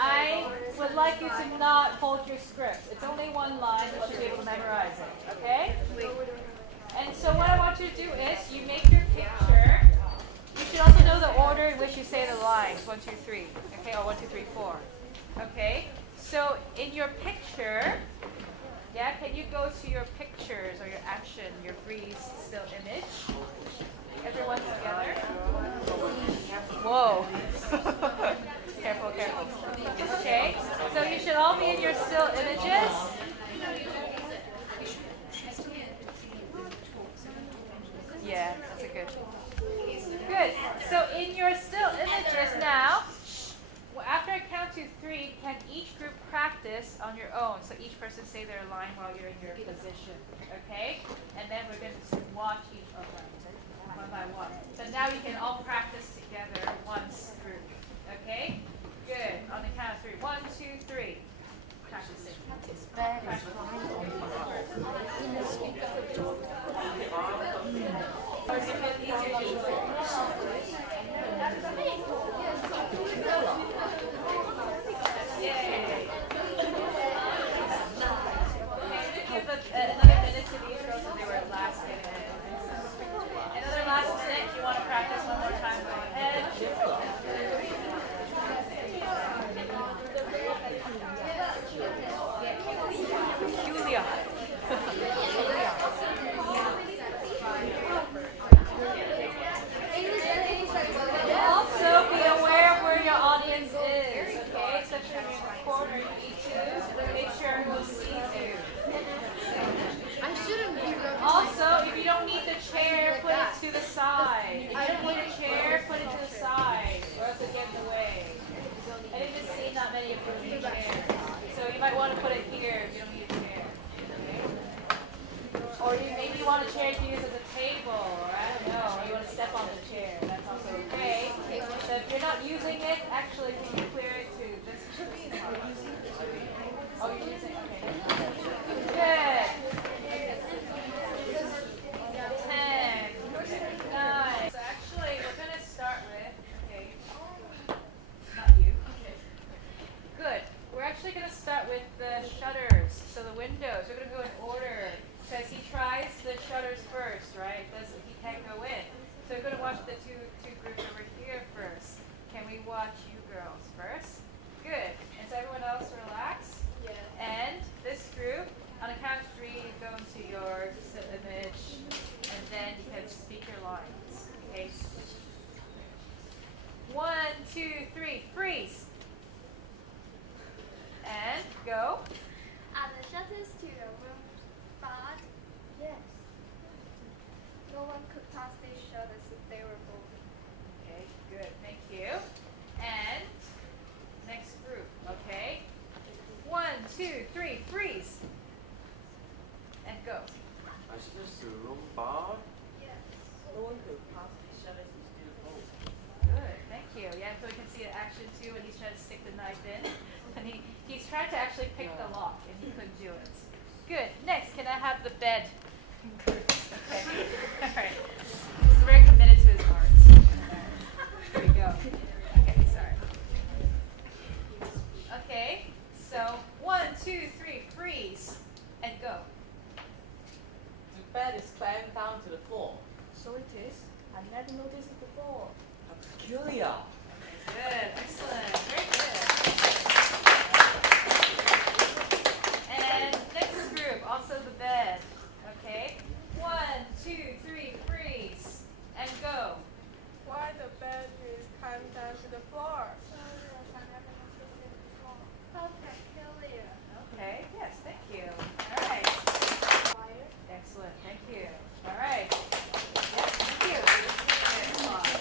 I would like you to not hold your script. It's only one line, but you should be able to memorize it, okay? And so what I want you to do is, you make your picture. You should also know the order in which you say the lines, 1, 2, 3, okay, or 1, 2, 3, 4, okay? So in your picture, yeah, can you go to your pictures or your action, your freeze still image? Everyone together. Whoa. Careful, careful. Okay, so you should all be in your still images. Yeah, that's a good. Good. So in your still images now, after I count to 3, can each group practice on your own? So each person say their line while you're in your position. Okay? And then we're going to watch each of them one by one. So now you can all practice together once through. Okay? Good. On the count of 3. 1, 2, 3. Practicing. Yay. Give another minute to these girls if they were last minute. Another last minute. If you want to practice one more time, go ahead. Julia. Also, be aware of where your audience is, okay? Especially if you're in the corner, you need to make sure everyone sees you. Also, if you don't need the chair, put it to the side. If you don't need a chair, put it to the side, or else it'll get in the way. I didn't just see that many of you need a chair. So you might want to put it here if you don't need a chair. Or you maybe want a chair to use as a table, or I don't know, or you want to step on the chair. That's also okay. So if you're not using it, actually, can you clear it to this part? Oh, you're using it? Okay. Good. 10. 9. So actually, we're going to start with, okay, not you. Okay. Good. We're actually going to start with the shutters, so the windows. We're going to go in order. Because he tries the shutters first, right? He can't go in. So we're going to watch the two groups over here first. Can we watch you girls first? Good. Is everyone else relaxed? Yeah. And this group, on the count of 3, you go into your still image, and then you can speak your lines. Okay. 1, 2, 3, freeze. And go. Are the shutters to your room barred? Yes. No one could pass these shutters if they were open. Okay, good. Thank you. And next group, okay? 1, 2, 3, freeze. And go. Is this the room bar? Yes. No one could pass these shutters if they were open. Good, thank you. Yeah, so we can see the action too when he's trying to stick the knife in. And he's trying to actually pick the lock and he couldn't do it. Good. Next, can I have the bed? Okay. All right. He's very committed to his art. Here we go. Okay, sorry. Okay, so 1, 2, 3, freeze, and go. The bed is clamped down to the floor. So it is. I never noticed it before. How peculiar. Good, excellent, very good. And next group, also the bed. Okay, 1, 2, 3, freeze, and go. Why the bed is climbed down to the floor? How peculiar. Okay, yes, thank you. All right. Excellent, thank you. All right. Yes, thank you. Good.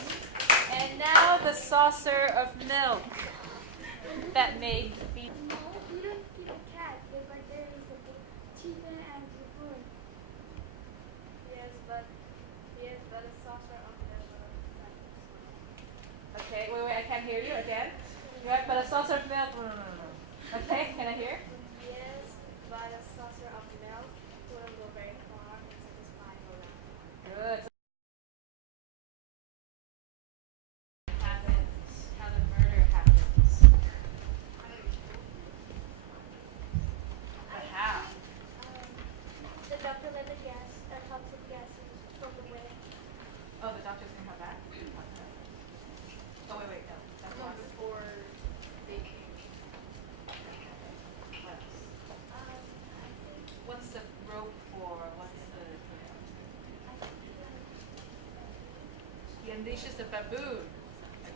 And now the saucer of milk that made me. No, you don't feed a cat, but there is a chicken and a spoon. Yes, but a saucer of milk. Okay, wait, I can't hear you again. Right, but a saucer of milk. No. Okay, can I hear? Yes, but a saucer of milk wouldn't go very far in satisfying a rat. Good. Happens, how the murder happens. doctor's gonna come back? Oh wait, no. That's No, Watson. before baking. What else? I think What's the rope for? What's the He unleashes the baboon.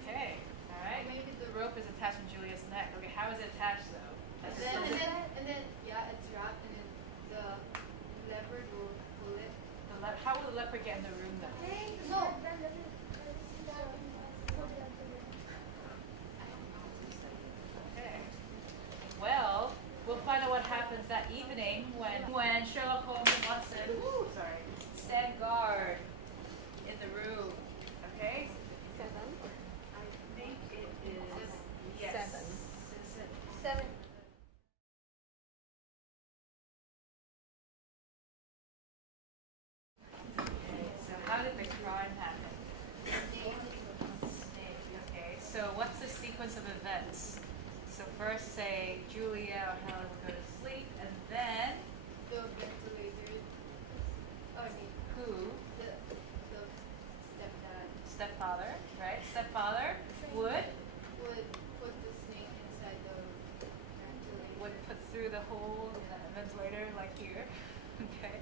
Okay. Alright. Maybe The rope is attached to Julia's neck. Okay, how is it attached though? And That's then, still- and then, yeah, it's wrapped, and then the leopard will pull it. how will the leopard get in the room though? No. Okay. Well, we'll find out what happens that evening when Sherlock Holmes and Watson stand guard in the room. Okay? I think it is yes. Seven. Seven. Okay, so how did the crime happen? Snake. Okay, so what's the sequence of events? So first say Julia or Helen will go to sleep, and then The ventilator. I mean, who? the stepdad Stepfather, right? Stepfather would put the snake inside the ventilator. would put through the hole in the ventilator like here. Okay.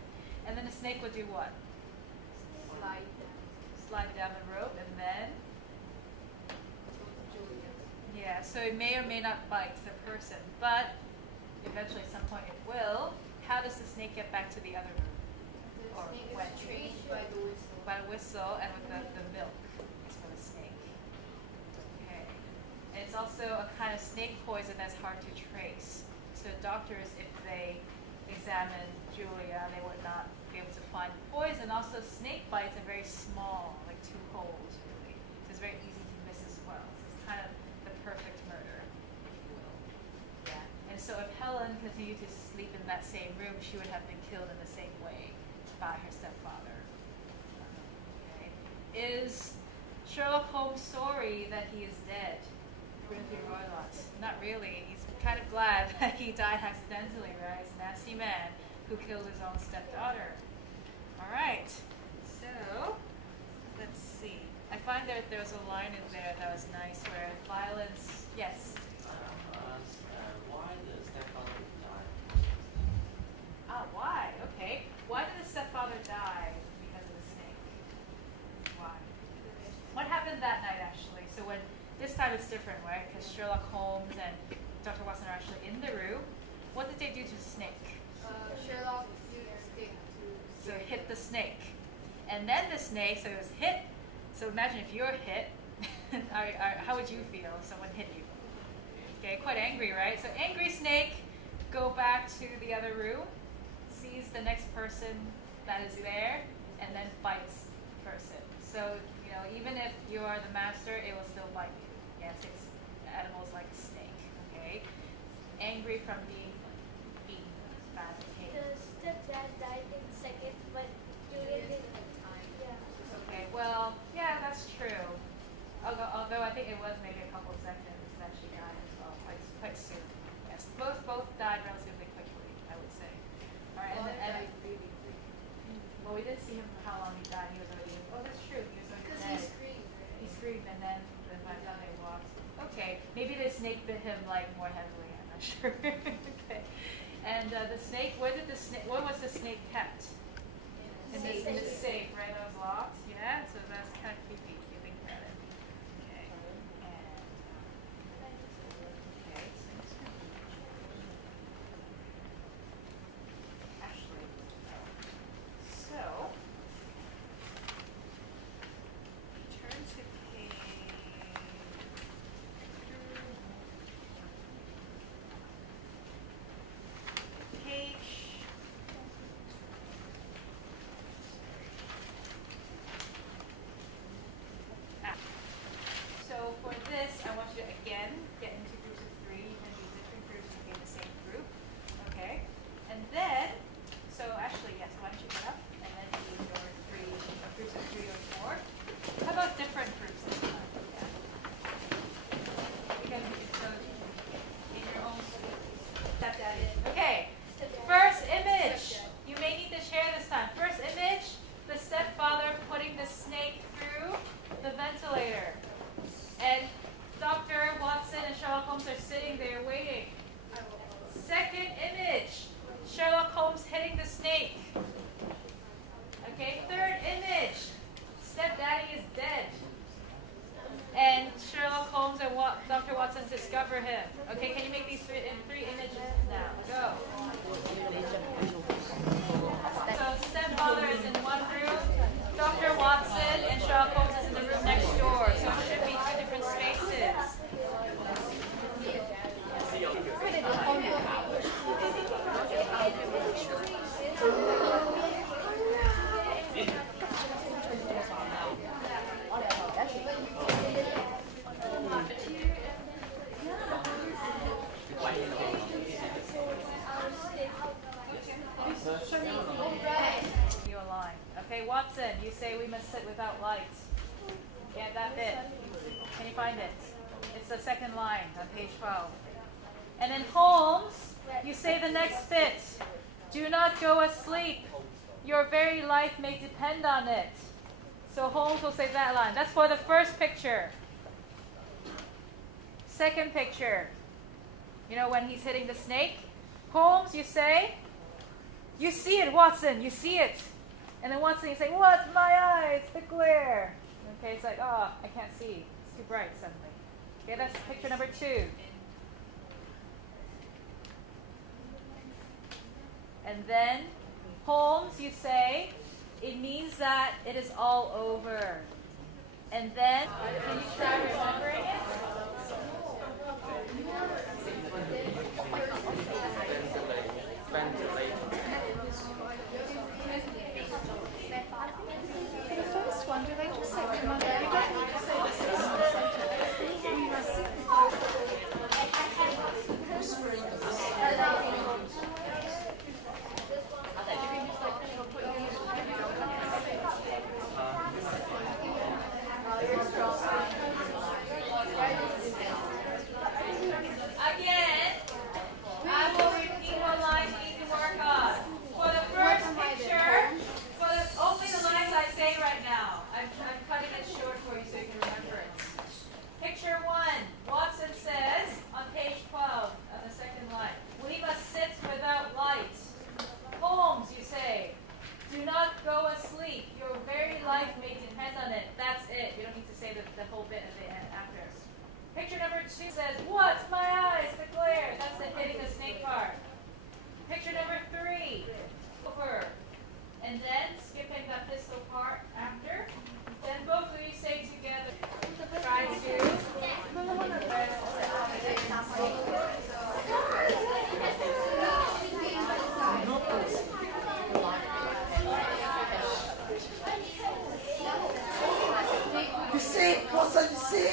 And then the snake would do what? Slide down. Slide down the rope and then So Julia. yeah, so it may or may not bite the person, but eventually at some point it will. How does the snake get back to the other room? The Or snake when? is trained by the whistle. By a whistle and with the milk is for the snake. Okay. And it's also a kind of snake poison that's hard to trace. So doctors, if they examine Julia, they would not be able to find poison. Also, snake bites are very small, like 2 holes really. So it's very easy to miss as well. So it's kind of the perfect murder, if you will. Yeah. And so if Helen continued to sleep in that same room, she would have been killed in the same way by her stepfather. Okay. Is Sherlock Holmes sorry that he is dead? Timothy Roylott? Not really. He's kind of glad that he died accidentally, right? He's a nasty man who killed his own stepdaughter. All right. So, let's see. I find that there was a line in there that was nice where violence, yes. Why the stepfather died? Ah, why? Okay. Why did the stepfather die? Because of the snake. Why? What happened that night, actually? So when this time it's different, right? Because Sherlock Holmes and Dr. Watson are actually in the room. What did they do to the snake? Sherlock used stick to So hit the snake. And then the snake, so it was hit. So imagine if you're hit, how would you feel if someone hit you? Okay, quite angry, right? So angry snake, go back to the other room, sees the next person that is there, and then bites the person. So, even if you are the master, it will still bite you. Yes, it's animals like a snake, okay? Angry from being beaten badly. The stepdad died in seconds, but Julia didn't. Yeah. Okay, well, yeah, that's true. Although I think it was maybe a couple seconds that she died as well, quite soon. Yes, both died relatively quickly, I would say. All right, and really quick. well, we didn't see him for how long he died. He was already. Oh, that's true. He was already Because dead. he screamed, right? He screamed, and then by the time they walked. Okay, maybe the snake bit him like more heavily. I'm not sure. Okay, and the snake. Where was the snake kept? In the safe, right? That was locked. Yeah. So that's kind of creepy if you think about it. Okay. And okay. Actually, so turn to page. discover him. Okay, can you make these three images now? Go. So stepfather is in one room, Dr. Watson and Sherlock Holmes is in the room next door. So it should be two different spaces. You align. Okay, Watson, you say we must sit without lights. Yeah, that bit. Can you find it? It's the second line on page 12. And then Holmes, you say the next bit. Do not go asleep. Your very life may depend on it. So Holmes will say that line. That's for the first picture. Second picture. You know when he's hitting the snake? Holmes, you say, you see it, Watson, you see it. And then Watson, you say, what? My eyes, the glare. Okay, it's like, oh, I can't see. It's too bright suddenly. Okay, that's picture number 2. And then, Holmes, you say, it means that it is all over. And then, can you try remembering it? The first one, do they just say remember? You don't need to say the Again, I will repeat what lines you need to work on. For the first picture, only the lines I say right now. I'm cutting it short for you so you can remember it. Picture 1, Watson says on page 12 on the second line, we must sit without light. Holmes, you say, do not go asleep. Your very life may depend on it. That's it. You don't need to say the whole bit at the end after. Picture number 2 says, what? My eyes, the glare. That's the hitting the snake part. Picture number 3, over. And then skipping that pistol part after. Then both of you say together. Try to. You see? Watson, you see?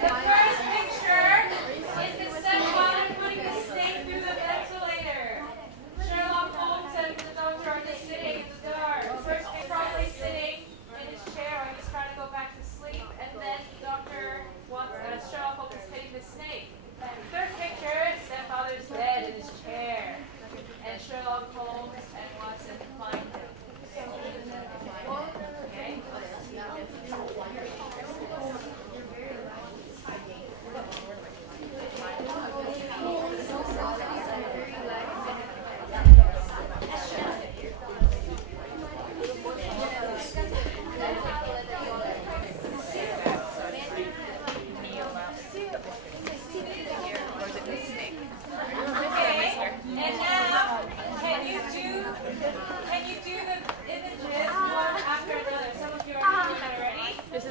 The first picture is the stepfather putting the snake through the ventilator. Sherlock Holmes and the doctor are just sitting in the dark. First, he's probably sitting in his chair or he's trying to go back to sleep. And then Sherlock Holmes is hitting the snake. Third picture, stepfather's dead in his chair. And Sherlock Holmes and Watson find him. Okay? And now, can you do the images one after another? Some of you are doing that already. This is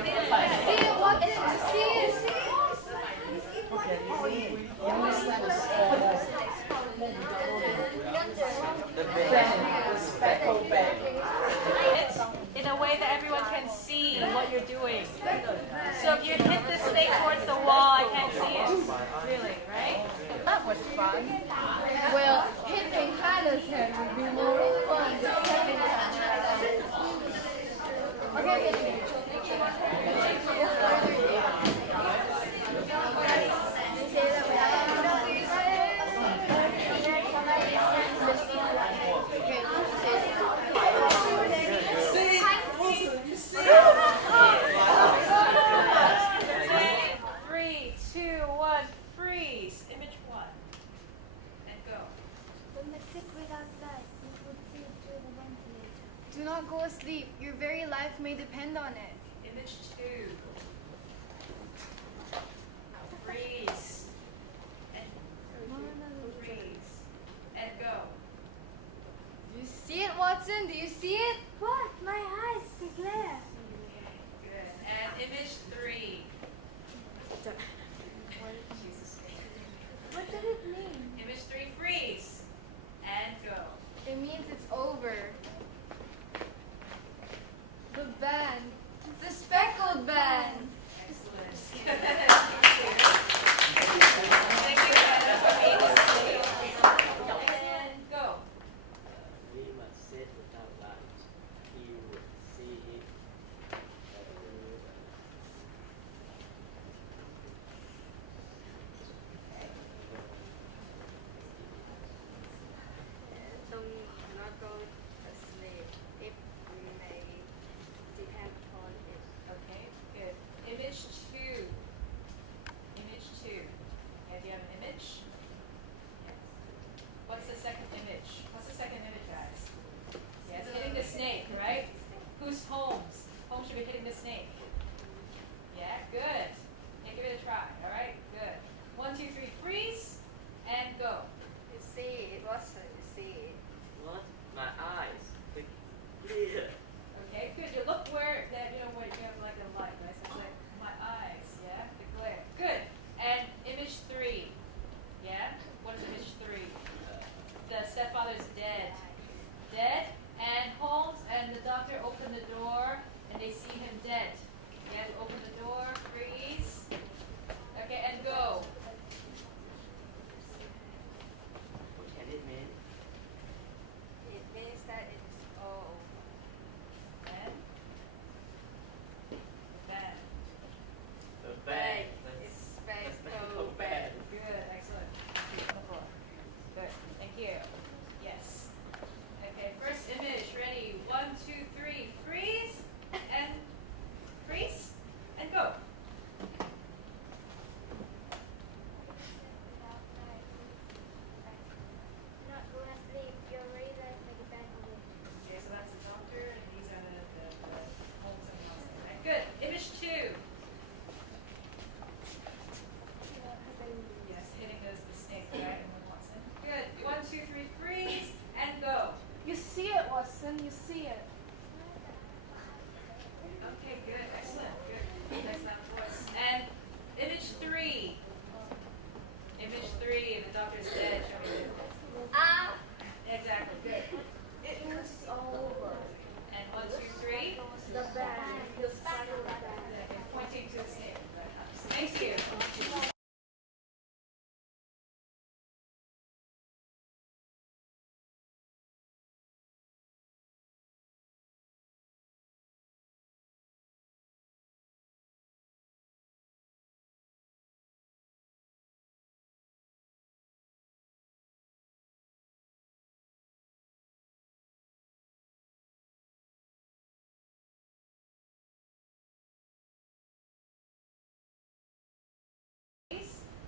in a way that everyone can see what you're doing. So if you hit the snake towards the wall, I can't see it. Really, right? That was fun. Well, hitting Hannah's head would be more fun than hitting Okay, may depend on it. Image 2. Freeze. And freeze. And go. Do you see it, Watson? Do you see it? What? My eyes, they glare. Good. And image 3. What did it mean? Image 3, freeze. And go. It means it's over. The band. The speckled band. Excellent. Thank you guys for being asleep. And go. We must sit without light. He would see it. Do not go to sleep if we may depend on it. Okay, good. Image 2. Image 2. Yeah, do you have an image? Yes. What's the second image? What's the second image, guys? Yeah, it's hitting the snake, right? Who's Holmes? Holmes should be hitting the snake. Yeah, good. Yeah, give it a try. All right, good. 1, 2, 3, freeze, and go. You see, it wasn't. You see. What? My eyes. They clear. Okay, good. You look where that where you have like a light, right? So it's like my eyes, yeah, the glare. Good. And image 3, yeah. What is image 3? The stepfather's dead. Dead. And Holmes and the doctor open the door, and they see him dead. Yeah, open the door, freeze. Okay, and go. What can it mean? It means that it's all. And then. A bag. It's Let's make speckled a bag. Good, excellent. On the floor. Good, thank you. Yes. Okay, first image, ready? 1, 2, 3, freeze, and freeze, and go. Not go to sleep. Your razor make a bad move. Okay, so that's the doctor, and these are the Holmes and Watson. Okay, good. Image 2. Yes, hitting the snake, right? And then Watson. Good. 1, 2, 3, freeze, and go. You see it, Watson. You see it. Okay, good. Excellent. Good. Nice loud voice. And image 3. Image 3, the doctor's dead. Show me the Ah! exactly. Good. It means it's all over. And 1, 2, 3. The band. The speckled band. Okay, pointing to the snake. Thank you.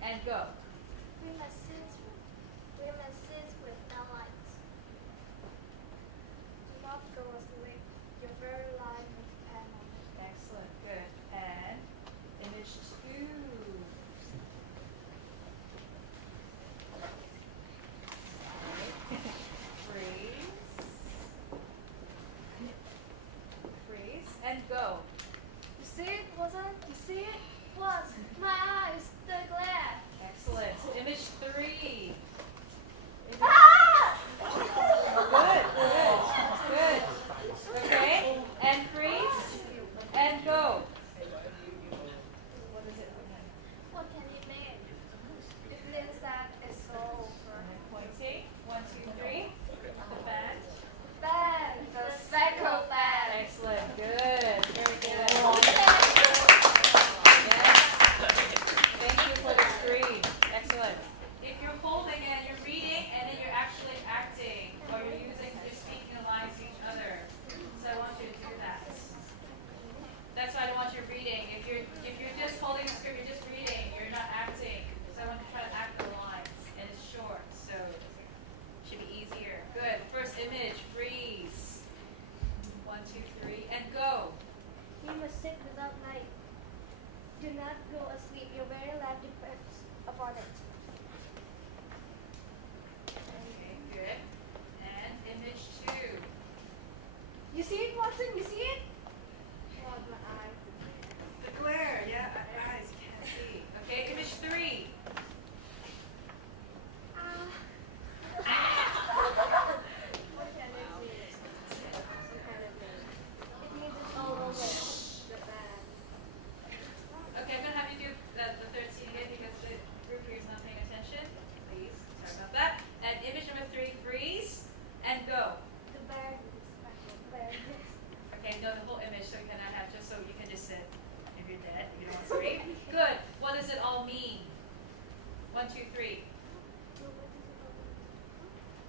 And go. We must sit with no light. Do not go to sleep. Your very life may depend on it. Excellent. Good. And image 2. Freeze. Freeze. And go. You see it, Watson? You see it? What? My eyes, the glare. Excellent. Image 3. Ah! Good. Good. Good. Do not go asleep. Your very life depends upon it. Okay, good. And image 2. You see it, Watson? You see it? Close my eyes. The glare, yeah, eyes can't see. Okay, image 3. What can it mean? What can it mean? It means it's all over. The band. Okay, I'm gonna have you do the third scene again because the group here is not paying attention. Please, sorry about that. And image number 3, freeze, and go. The band is special. Band. Okay, no, the whole image, so you cannot have just so you can just sit if you're dead, if you don't want to scream. Good. What does it all mean? 1, 2, 3.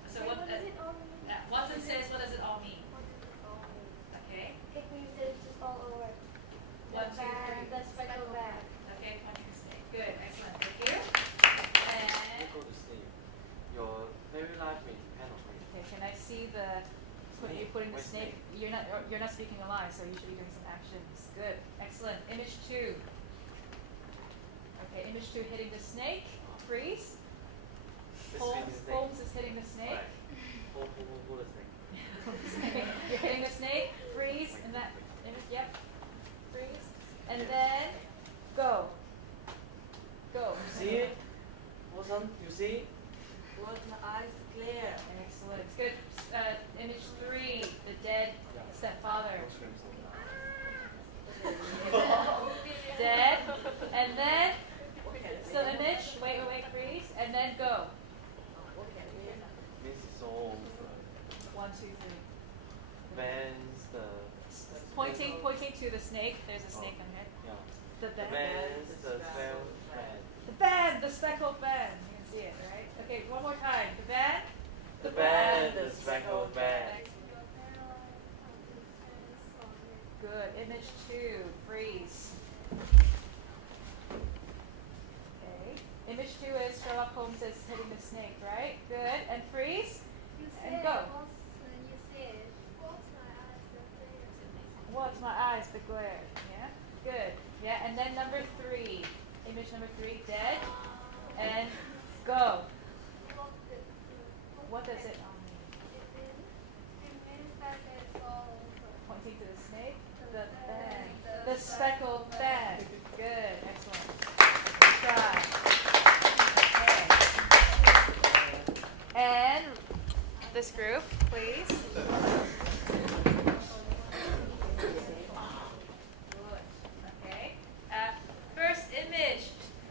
So Wait, what? what does it all mean? Watson says, what does it all mean? What does it all mean? Okay. It means that it's just all over. 1, 2, 3. The speckled band. Okay, point your mistake. Good, excellent. Thank you. And You go to sleep. Your very life may depend on it. okay, can I see the? You putting the Where's snake. You're not speaking a lie, so you should be doing some actions. Good, excellent. Image 2. Okay, image 2 hitting the snake. Freeze. The Holmes, snake. Holmes is hitting the snake. Right. Hold the snake. You're hitting the snake. Freeze in that image. Yep. Freeze. And then go. Go. You see it? Watson, you see? What my eyes clear. Excellent. Good. Image 3. The dead stepfather. Dead. And then still image. Wait, freeze. And then go. Means it's all over. 1, 2, 3. Man's the Pointing to the snake. There's a snake on it. yeah. The The band. man's the spell man. The band. The speckled band. You can see it, right? Okay, one more time. The band. The band, the speckled band. Good. Image 2. Freeze. Okay. Image 2 is Sherlock Holmes is hitting the snake, right? Good. And freeze. You And go. You said, What's my eyes? The glare. Yeah. Good. Yeah. And then number 3. Image number 3. Dead. And go. What does it all mean? Pointing to the snake. The band. The speckled band. Good. Excellent. Good try. Okay. And this group, please. Good. Okay. First image.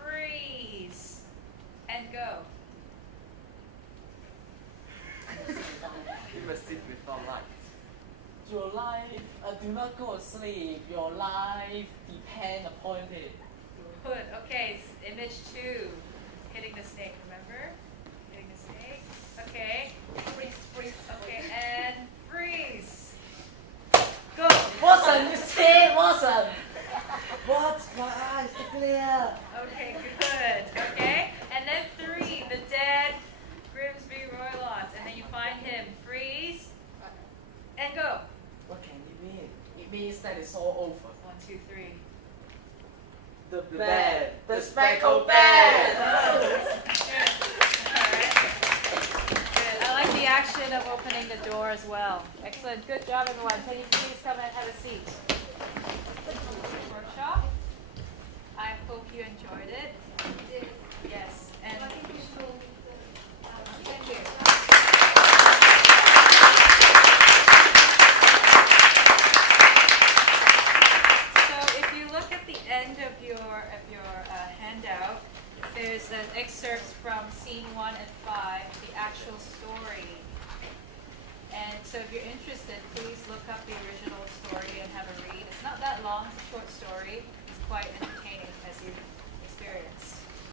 Freeze. And go. You must sit without light. Your life, do not go asleep. Your life depend upon it. Good. Okay. Image 2. Hitting the snake. Remember? Hitting the snake. Okay. Freeze. Okay. And freeze. Go. Watson, you see it, Watson? What? My eyes are clear. Okay. Good. Okay. And then 3. The dead Grimsby Roylott. And then you find him. Freeze. And go. What can it mean? It means that it's all over. 1, 2, 3. The band, the speckled band. Good. All right. Good. I like the action of opening the door as well. Excellent. Good job, everyone. Can you please come and have a seat? Workshop. I hope you enjoyed it. Yes. And thank you. So if you look at the end of your handout, there's an excerpt from scene 1 and 5, the actual story. And so if you're interested, please look up the original story and have a read. It's not that long, it's a short story. It's quite entertaining as you experience.